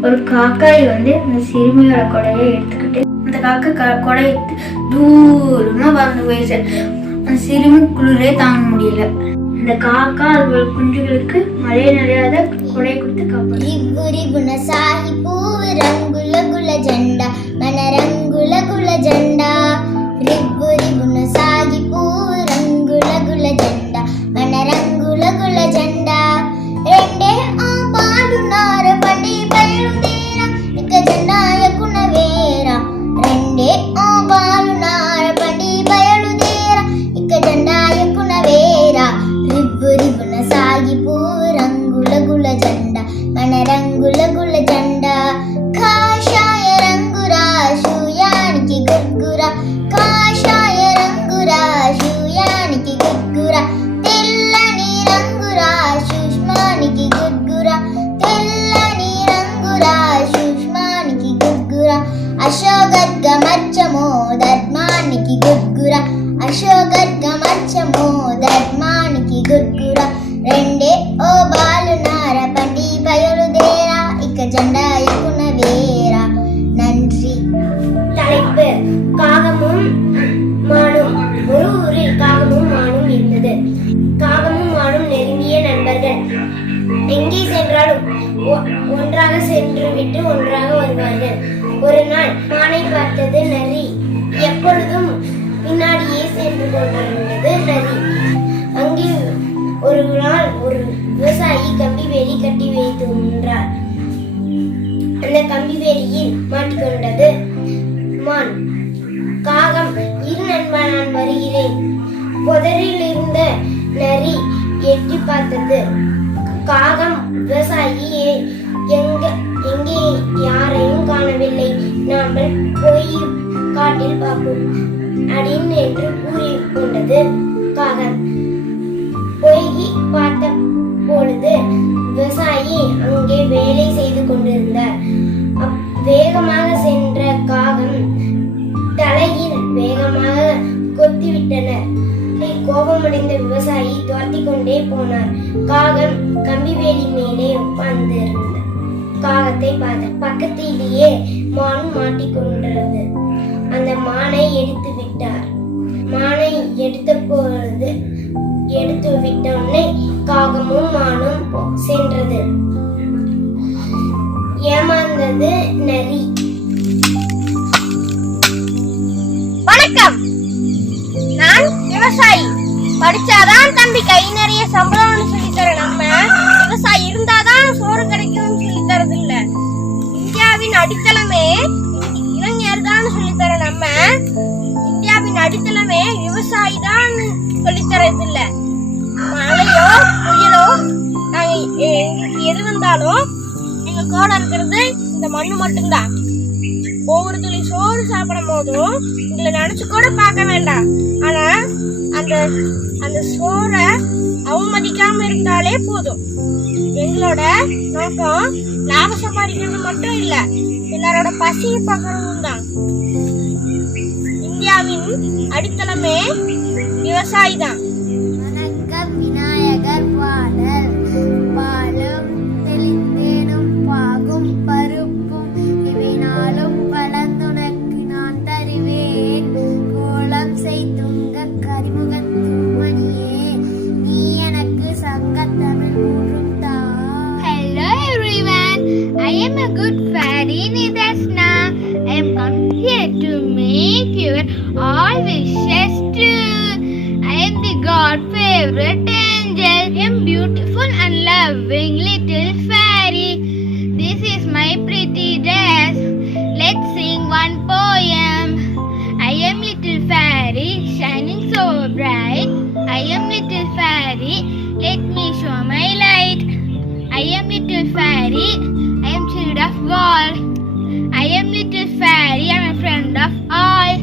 ஒரு காக்காய் இந்த சிறுமியோட கொடையை எடுத்துக்கிட்டு அந்த காக்கா கொடை எடுத்து தூரமா பறந்து போயிடுச்சு. அந்த சிறுமி குளிரே தாங்க முடியல. இந்த காக்கா அது குஞ்சுகளுக்கு மழை நிறையாத கொடை கொடுத்து காப்பாடு. ரிபுரிபுன சாஹி பூவு ரங்குல குல ஜெண்டா மன ரங்குல குல ஜெண்டா. ரிபுரிபுன சாஹி பூவு ரங்குல குல ஜெண்டா மன ரங்குல குல ஜெண்டா. రెండే ఆ బాలునార పండి బయలుదేరా ఇక జెండాయకున వేరా. రెండే ఆ బాలునార పండి బయలుదేరా ఇక జెండాయకున వేరా. రిబ్బు రిబ్బున సాగిపోవు రంగుల గుల జెండా మన రంగుల గుల జెండా. కాషాయ రంగురా శూయానికి గుర్గురా. కాషాయ రంగురా శూయానికి గుర్గురా. తెల్లని రంగురా సుష్మానికి గుర్గురా. తెల్లని రంగురా సుష్మానికి గుర్గురా. అశోగర్గమర్చమో ధర్మానికి గుర్గురా. అశోగర్గమర్చమో ధర్మానికి గుర్గురా. రెండే ఓ బాలునార పండి బయలుదేరా ఇక జెండా ఎక్కున వేరా. நன்றி. தலைப்பு காகமும் மானும். ஒரு ஊரில் காகமும் மானும் இருந்தது. காகமும் மானும் நெருங்கிய நண்பர்கள். எங்கே சென்றாலும் ஒன்றாக சென்று விட்டு ஒன்றாக வருவார்கள். ஒரு நாள் மானை பார்த்தது நரி. எப்பொழுதும் பின்னாடியே சென்று கொண்டிருந்தது நரி. அங்கே ஒரு நாள் ஒரு விவசாயி கம்பி வேலி கட்டி வைத்து நின்றார். அந்த கம்பி வேலியில் மாட்டிக்கொண்டது மான். காகம், இரு நண்பா, நான் வருகிறேன். புதரில் இருந்த நரி எட்டி பார்த்தது. காகம் விவசாயி எங்கே யாரையும் காணவில்லை. நாமல் போய் காட்டில் பார்ப்போம் அப்படின்னு என்று கூறிக்கொண்டது காகம். போய் பார்த்த பொழுது விவசாயி அங்கே வேலை செய்து கொண்டிருந்தார். வேகமாக சென்ற காகம் தலையில் வேகமாக கொத்திவிட்டனர். கோபமடைந்த விவசாயி துரத்தி கொண்டே போனார். காகம் கம்பிவேலி மேலே உட்கார்ந்து இருந்த காகத்தை பார்த்த. பக்கத்திலேயே மான் மாட்டிக்கொண்டது. அந்த மானை எடுத்து விட்டார். மானை எடுத்து விட்டவுடனே காகமும் மானும் சென்றது. ஏமாந்தது நரி. வணக்கம், நான் விவசாயி. படிச்சாதான் தம்பி கை நிறைய சம்பளம்னு சொல்லித்தர நம்ம, விவசாயி இருந்தாதான் சோறு கிடைக்கும்னு சொல்லித்தரது இல்ல. இந்தியாவின் அடித்தளமே இளைஞர் தான் சொல்லித்தர நம்ம, இந்தியாவின் அடித்தளமே விவசாயி தான் சொல்லித்தரது இல்ல. மழையோ புயலோ எங்களுக்கு எது வந்தாலும் எங்க கூட இருக்கிறது இந்த மண்ணு மட்டும்தான். ஒவ்வொரு துளி சோறு சாப்பிடும் போதும் உங்களை நினைச்சு கூட பார்க்க வேண்டாம். ஆனா அந்த சோறை அவமதிக்காம இருந்தாலே போதும். எங்களோட நோக்கம் லாபம் சம்பாதிக்கிறது மட்டும் இல்ல, எல்லாரோட பசியை பார்க்கறதும் தான். இந்தியாவின் அடித்தளமே விவசாயி தான். வணக்கம். விநாயகர் பாடல். பாலும் தெளிந்தேனும் பாகும் பருப்பும் இவை நாளும் கலந்துனக்கு நான் தருவேன். கோலம் செய்துங்க கரிமுகத்துமணியே, நீ எனக்கு சங்கத்தமிழ் மூன்றும் தா. Hello everyone, I am a good fairy. here to make your all wishes true. I am the God's favorite angel. I am beautiful and loving little fairy. This is my pretty dress. Let's sing one poem. I am little fairy, shining so bright. I am little fairy, let me show my light. I am little fairy, I am child of God. I am little fairy, I am a friend of all.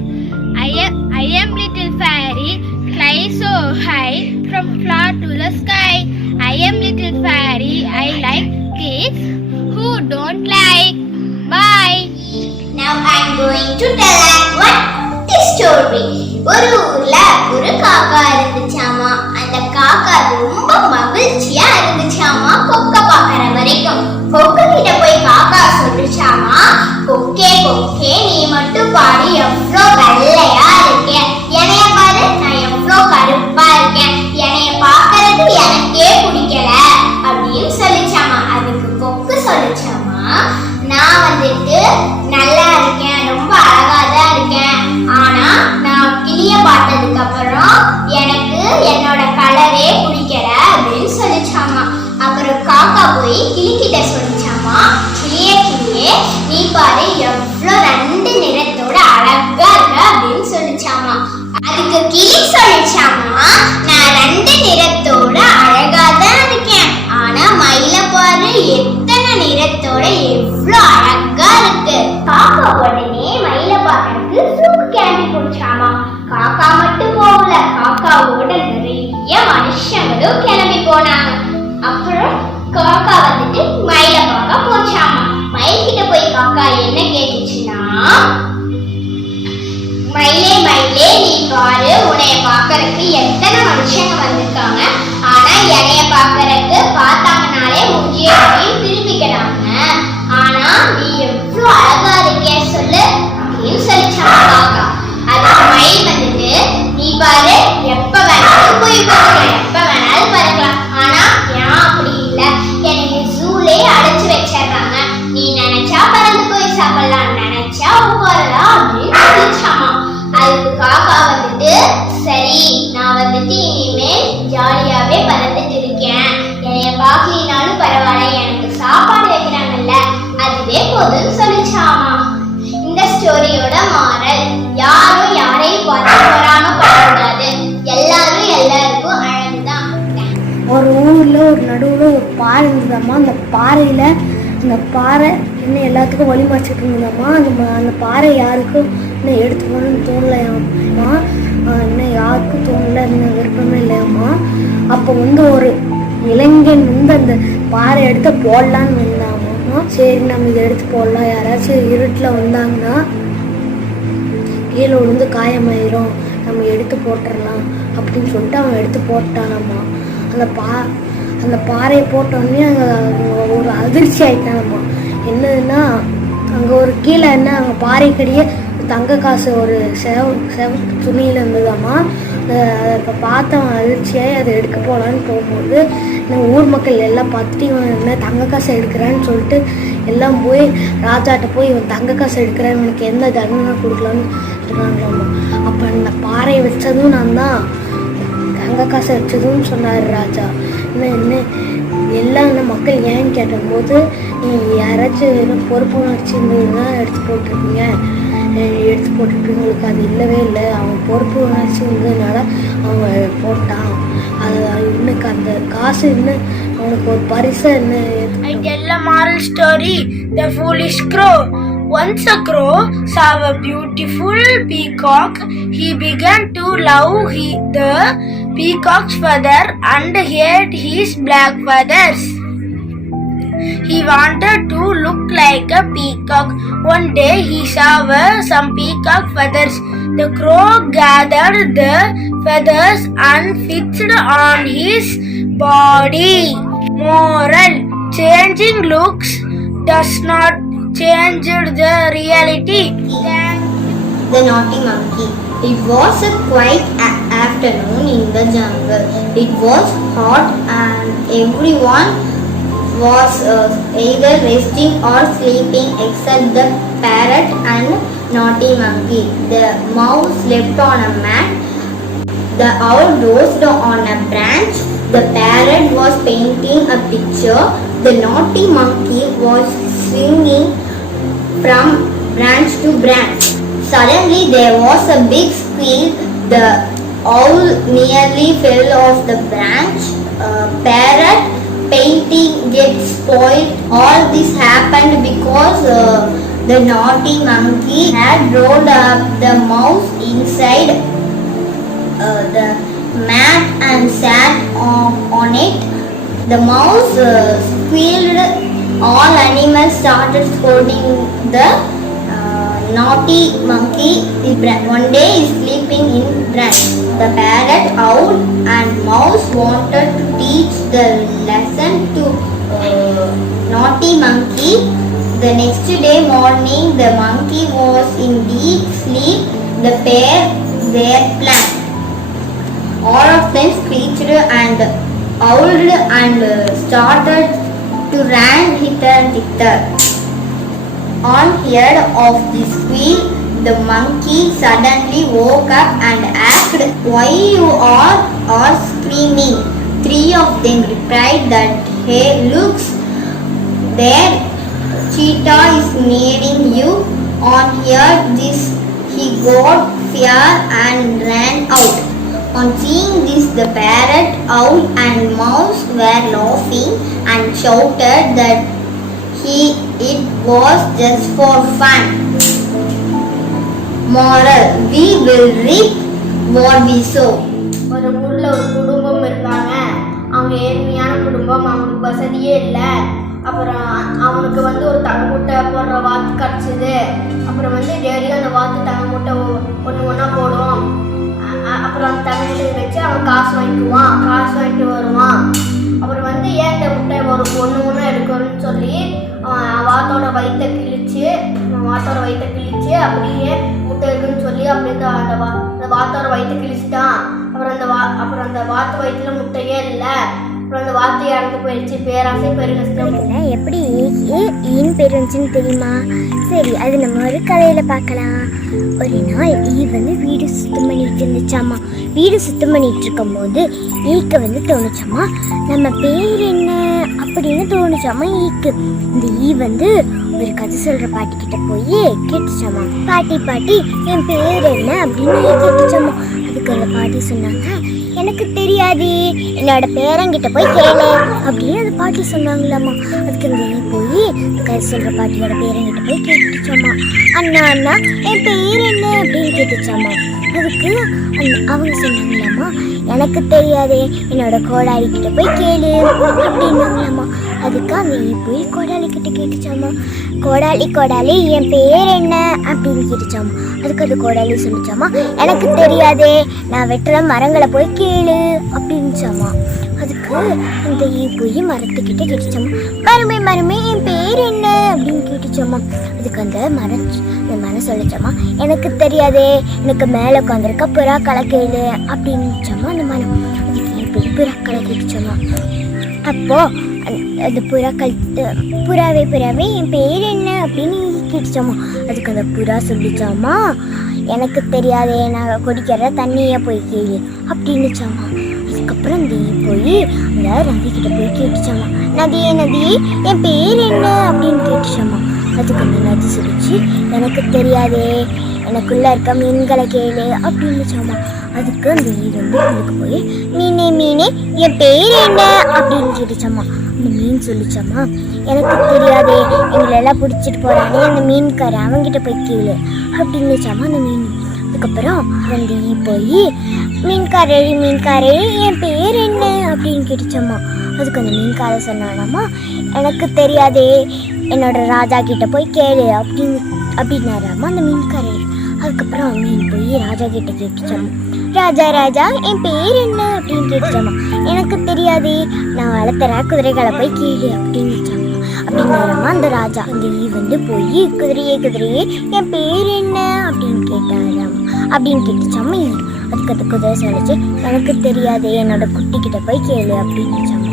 I am little fairy, fly so high from floor to the sky. I am little fairy, I like kids who don't like. Bye. Now I'm going to tell one story. ஒரு ஊர்ல ஒரு காக்கா இருந்துச்சாமா. அந்த காக்கா ரொம்ப மகிழ்ச்சியா இருந்துச்சாமா கொக்க பாக்குற வரைக்கும். கொக்க கிட்ட போய் காக்கா சொல்லுச்சாமா, கொக்கே கொக்கே நீ மட்டும் பாரு எவ்வளோ வெள்ளையா இருக்கேன், என்னைய பாரு நான் எவ்வளோ கருப்பா இருக்கேன், என்னைய பாக்குறது எனக்கே பிடிக்கல அப்படின்னு சொல்லிச்சாமா. அதுக்கு கொக்கு சொல்லிச்சாமா, நான் வந்துட்டு நல்லா இருக்கேன், ரொம்ப அழகா தான் இருக்கேன், ஆனா நான் கிளிய பார்த்ததுக்கு அப்புறம் எனக்கு என்னோட கலரே பிடிக்கல அப்படின்னு சொல்லிச்சாமா. அப்புறம் காக்கா போய் கிளிக்கிட்ட சொல்லிச்சாமா, கிளியே கிளியே நீ பாரு எவ்வளோ 2 நிறத்தோட அழகா இருக்க அப்படின்னு சொல்லிச்சாமா. அதுக்கு கிளி சொல்லிச்சாமா, நான் 2 நிறத்தோட அழகா தான் இருக்கேன், ஆனா மயில பாரு எத்தனை நிறத்தோட எவ்வளோ அழகா இருக்கு. காக்கா உடனே மயில பாக்கிறதுக்கு சூக்கு கிளம்பி போச்சாமா. காக்கா மட்டும் போகல, காக்காவோட நிறைய மனுஷங்களும் கிளம்பி போனாங்க. அப்புறம் காக்கா வந்துட்டு மயில பார்க்க போச்சாமா. மயில் கிட்ட போய் காக்கா என்ன கேட்டுச்சுன்னா, மயிலே மயிலே நீ பாரு உன்னைய பாக்கறதுக்கு எத்தனை மனுஷங்க வந்திருக்காங்க, ஆனா என்னைய பாக்கறதுக்கு பார்த்தாங்கனாலே மூஞ்சியை திரும்பிக்கிறாங்க, ஆனா நீ எவ்வளவு அழகா இருக்கிய சொல்லு அப்படின்னு சொல்லிச்சாமா காக்கா. அதுக்கு மயில் வந்துட்டு, நீ பாரு எப்ப வேணாலும் போய் பார்க்கலாம், எப்ப வேணாலும் பார்க்கலாம், ஆனா ஏன் அப்படி இல்லை, எனக்கு ஜூலே அடைச்சு வச்சிடறாங்க, நீ நினைச்சா பறந்து போய் சாப்பிடலாம், நினைச்சா உட்காரலாம் அப்படின்னு சொல்லிச்சாமா. அதுக்கு காக்கா வந்துட்டு, சரி நான் வந்துட்டு இனிமேல் ஜாலியாவே பறந்துட்டு இருக்கேன், என்னைய பார்க்கலினாலும் பரவாயில்ல, எனக்கு சாப்பாடு வைக்கிறாங்கல்ல அதுவே போதும்னு சொல்லிச்சாமா. இந்த ஸ்டோரியோட மாரல், யாரும் யாரையும் பார்த்து பொறாமப்படக்கூடாது, எல்லாரும் எல்லாருக்கும் அழகுதான். ஒரு ஊரில் ஒரு நடுவில் ஒரு பாறை இருந்ததாம்மா. அந்த பாறையில் அந்த பாறை இன்னும் எல்லாத்துக்கும் வழி மறைச்சிட்டு இருந்ததாம்மா. அந்த பாறை யாருக்கும் இன்னும் எடுத்து போகணும்னு தோணலையாம்மா. இன்னும் யாருக்கும் தோணலை, இன்னும் விருப்பமே இல்லையாம்மா. அப்போ ஒரு இளைஞன் அந்த பாறை எடுத்து போடலான்னு வந்தாம்மா. சரி நம்ம இதை எடுத்து போடலாம், யாராச்சும் இருட்டில் வந்தாங்கன்னா கீழே விழுந்து காயமாயிரும், நம்ம எடுத்து போட்டுடலாம் அப்படின்னு சொல்லிட்டு அவன் எடுத்து போட்டானாம்மா. அந்த பாறையை போட்டோடனே அங்கே ஒரு அதிர்ச்சி ஆயிட்டானம்மா. என்னதுன்னா அங்கே ஒரு கீழே அங்கே பாறைக்கடியே தங்க காசு ஒரு செவப்பு துணியில் இருந்ததாம்மா. அதை இப்போ பார்த்தவன் அதிர்ச்சியாகி அதை எடுக்க போகலான்னு போகும்போது ஊர் மக்கள் எல்லாம் பார்த்துட்டு இவன் என்ன தங்க காசை எடுக்கிறான்னு சொல்லிட்டு எல்லாம் போய் ராஜாட்ட போய் இவன் தங்க காசை எடுக்கிறான், இவனுக்கு எந்த தண்டனை கொடுக்கலான்னு சொன்னாங்களாம்மா. அப்போ அந்த பாறையை வச்சதும் நான் தான், தங்க காசை வச்சதும் சொன்னார் ராஜா. என்ன எல்லாம் இந்த மக்கள் ஏன்னு கேட்டபோது, நீ யாராச்சும் வெறும் பொறுப்பு உணர்ச்சி இருந்ததுன்னா எடுத்து போட்டிருப்பீங்க, உங்களுக்கு அது இல்லவே இல்லை, அவன் பொறுப்பு உணர்ச்சி இருந்ததுனால அவன் போட்டான், அது இன்னுக்கு அந்த காசு இன்னும் அவனுக்கு ஒரு பரிசை என்ன. I tell a moral story, The Foolish Crow. Once a crow saw a beautiful peacock. He began to love the peacock's feather and hate his black feathers. He wanted to look like a peacock. One day he saw some peacock feathers. The crow gathered the feathers and fixed on his body. Moral: changing looks does not change the reality. The naughty monkey. It was a quiet afternoon in the jungle. It was hot and everyone was either resting or sleeping except the parrot and naughty monkey. The mouse slept on a mat. The owl dozed on a branch. The parrot was painting a picture. The naughty monkey was swinging from branch to branch. Suddenly there was a big squeal. The owl nearly fell off the branch. Parrot painting gets spoiled. All this happened because the naughty monkey had rolled up the mouse inside the mat and sat on it. The mouse squealed. All animals started scolding the naughty monkey. One day is sleeping in branch. The parrot, owl and mouse wanted to teach the lesson to naughty monkey. The next day morning, the monkey was in deep sleep. The pair were planned. All of them screeched and howled and started to run hither. On heard of the squeal, the monkey suddenly woke up and asked, "Why you are screaming?" 3 of them replied that, "Hey, looks, there cheetah is nearing you." On heard this, he got fear and ran out. On seeing this, the parrot, owl and mouse were laughing and shouted that it was just for fun. Moral: we will reap what we sow. ஒரு ஊரில் ஒரு குடும்பம் இருக்காங்க. அவங்க ஏழ்மையான குடும்பம், அவங்களுக்கு வசதியே இல்லை. அப்புறம் அவனுக்கு ஒரு தங்க மூட்டை போடுற வாத்து கிடச்சிது. அப்புறம் டெய்லியும் அந்த வாத்து தங்க மூட்டை ஒன்று ஒன்றா போடும். அப்புறம் அந்த தங்கத்தை வச்சு அவன் காசு வாங்கிட்டு வருவான். அப்புறம் ஏன் இந்த முட்டை ஒன்று ஒன்று எடுக்கணும்னு சொல்லி வாத்தோட வயிற்றை கிழிச்சு அப்படியே முட்டை இருக்குன்னு சொல்லி அப்படி அந்த வாத்தோட வயிற்றை கிழிச்சிட்டான். அப்புறம் அந்த வாத்து வயிற்றுல முட்டையே இல்லை. அப்புறம் அந்த வார்த்தை இறந்து போயிடுச்சு. பேராசை பெருநஷ்டம். எப்படி ஈன்னு பேர் வந்துச்சுன்னு தெரியுமா? சரி, அது நம்ம ஒரு கதையில் பார்க்கலாம். ஒரு நாள் வீடு சுத்தம் பண்ணிட்டு இருந்துச்சாமா. வீடு சுத்தம் பண்ணிட்டு இருக்கும் போது ஈக்கு தோணுச்சாமா, நம்ம பேர் என்ன அப்படின்னு தோணுச்சாமா ஈக்கு. இந்த ஒரு கதை சொல்ற பாட்டி கிட்ட போய் கேட்டுச்சாமா, பாட்டி என் பேர் என்ன அப்படின்னு கேட்டுச்சாமா. அதுக்கு அந்த பாட்டி சொன்னாங்க, எனக்கு தெரியாது, என்னோட பேரங்கிட்ட போய் கேளு அப்படின்னு அந்த பாட்டி சொன்னாங்களாம்மா. அதுக்கு அந்த போய் கதை சொல்ற பாட்டியோட பேரங்கிட்ட போய் கேட்டுச்சாமா. அண்ணா என் பேர் என்ன அப்படின்னு கேட்டுச்சாமா. அதுக்கு அவங்க சொன்னாங்களாம்மா, எனக்கு தெரியாதே, என்னோட கோடாளி கிட்ட போய் கேளு அப்படின்னாங்களாம்மா. அதுக்கு அந்த போய் கோடாளி கிட்ட கேட்டுச்சாமா, கோடாளி என் பேர் என்ன அப்படின்னு கேட்டுச்சாமா. அதுக்கு அது கோடாளி சொல்லிச்சாமா, எனக்கு தெரியாதே, நான் வெட்டுற மரங்களை போய் கேளு அப்படின்னுச்சாமா. அதுக்கு அந்த போய் மரத்துக்கிட்ட கேட்டுச்சாமா, மரமே என் பேர் என்ன அப்படின்னு கேட்டுச்சாமா. அதுக்கு அந்த மரம் சொல்லிச்சாமா, எனக்கு தெரியாதே, எனக்கு மேலே உட்காந்துருக்க புறாக்களை கேளு அப்படின்னுச்சாமா அந்த மரம். அதுக்கு போய் புறாக்களை கேட்டுச்சாமா. அப்போ அந்த புறாவே என் பேர் என்ன அப்படின்னு கேட்டுச்சாமா. அதுக்கு அந்த புறா சொல்லிச்சாமா, எனக்கு தெரியாதே, நான் குடிக்கிற தண்ணியை போய் கேளு அப்படின்னுச்சாமா. அதுக்கப்புறம் அந்த போய் அந்த நதிக்கிட்ட போய் கேட்டுச்சாமா, நதியே என் பேர் என்ன அப்படின்னு கேட்டுச்சாமா. அதுக்கு அந்த நதி சொல்லிச்சு, எனக்கு தெரியாதே, எனக்குள்ள இருக்க மீன்களை கேளு அப்படின்னுச்சாமா. அதுக்கு அந்த இதுக்கு போய் மீனே என் பேர் என்ன அப்படின்னு கேட்டுச்சாமா. அந்த மீன் சொல்லிச்சாமா, எனக்கு தெரியாதே, எங்களெல்லாம் பிடிச்சிட்டு போறானே அந்த மீன்கார, அவங்கிட்ட போய் கேளு அப்படின்னுச்சாமா அந்த மீன். அதுக்கப்புறம் அந்த போய் மீன்காரே என் பேர் என்ன அப்படின்னு கேட்டுச்சாமா. அதுக்கு அந்த மீன்கார சொன்னாலாமா, எனக்கு தெரியாதே, என்னோட ராஜா கிட்ட போய் கேளு அப்படின்னாராமா அந்த மீன்காரர். அதுக்கப்புறம் மீன் போய் ராஜா கிட்ட கேட்டுச்சாமா, ராஜா என் பேர் என்ன அப்படின்னு கேட்டுச்சாமா. எனக்கு தெரியாதே, நான் வளர்த்துற குதிரைகளை போய் கேளு அப்படின்னாராமா அந்த ராஜா. அந்த போய் குதிரையே என் பேர் என்ன அப்படின்னு கேட்டுச்சாமா. அதுக்கு அந்த குதிரை சொல்லிச்சு, எனக்கு தெரியாதே, என்னோட குட்டிக்கிட்ட போய் கேளு அப்படின்னுச்சாமா.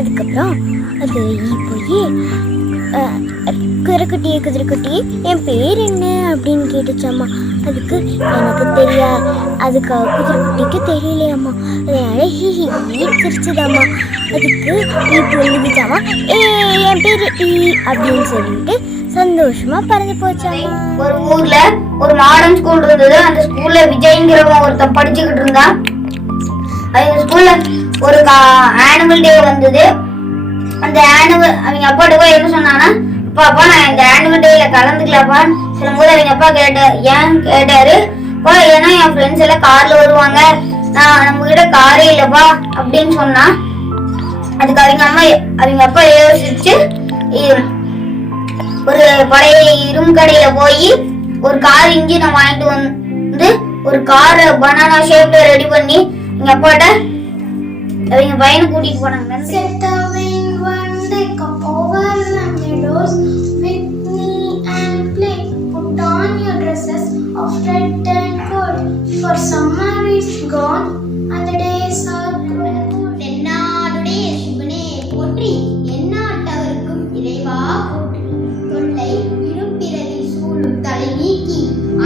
அதுக்கப்புறம் அது போய் குதிரைக்குட்டியே என் பேர் என்ன அப்படின்னு கேட்டுச்சாம்மா. அதுக்கு எனக்கு தெரியாது, அதுக்கு குதிரைக்குட்டிக்கு தெரியலையாம்மா. அதனால ஹிஹி சிரிச்சுதாம்மா. அதுக்கு ஈ சொல்லிச்சாமா, என் பேரு ஈ அப்படின்னு சொல்லிட்டு சந்தோஷமா பறந்து போச்சாமா. ஒரு ஊர்ல ஒரு மாடர்ன் ஸ்கூல் இருந்தது. அந்த ஸ்கூல்ல விஜய்ங்கிறவன் ஒருத்தன் படிச்சுக்கிட்டு இருந்தான். அவங்க ஸ்கூல்ல ஒரு ஆனுவல் டே வந்தது. அந்த ஆனுவல் அவங்க அப்பாட்ட போய் என்ன சொன்னான்னா, அப்பா நான் இந்த ஆனுவல் டேல கலந்துக்கலப்பா சொல்லும் போது அவங்க அப்பா ஏன் கேட்டாரு. அப்பா ஏன்னா என் ஃப்ரெண்ட்ஸ் எல்லாம் கார்ல வருவாங்க, நான் நம்ம கிட்ட காரே இல்லப்பா அப்படின்னு சொன்னா. அதுக்கு அவங்க அப்பா யோசிச்சு ஒரு பழைய இரும்பு கடையில போய் ஒரு கார் இன்ஜினை வாங்கிட்டு வந்து ஒரு காரை பனானா ஷேப்ல ரெடி பண்ணி எங்க அப்பாட்ட அவங்க பையனை கூட்டிட்டு போனாங்க.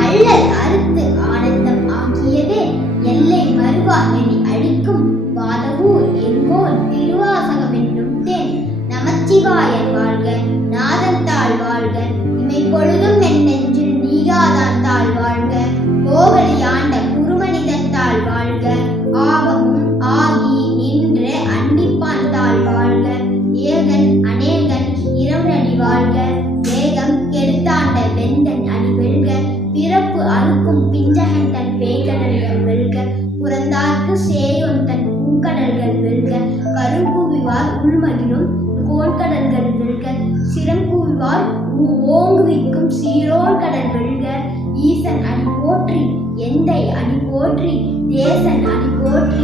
அள்ளல் அறுத்து ஆனந்தம் ஆக்கியது எல்லை மறுவா என்னை அழிக்கும் வாதவூர் எங்கோன் திருவாசகம் என்னும் தேன். நமச்சிவாயன் வாழ்க, நாதன் தாழ் வாழ்க, இமை பொழுதும் என் நெஞ்சில் நீகாதான் தாழ் வாழ்க, கோவலி ஆண்ட குருமனிதன் தாழ் வாழ்க, ஆகமும் ஆகி நின்ற அன்னிப்பான் தாழ் வாழ்க, ஏகன் அநேகன் இரவணி வாழ்க, வேகம் கெடுத்தாண்ட வெந்தன் அணி வெல்க, பிறப்பு அறுக்கும் பிஞ்சகன் தன் பேய்கடல்கள் வெல்க, புறந்தார்க்கு சேயோன் தன் பூங்கடல்கள் வெல்க, கருங்குவிவார் உள்மகிழும் கோன்கடல்கள் வெல்க, சிறங்குவிவார் ஓங்குவிக்கும் சீரோன் கடல் வெல்க, ஈசன் அணி போற்றி, எந்தை அணி போற்றி, தேசன் அணி போற்றி,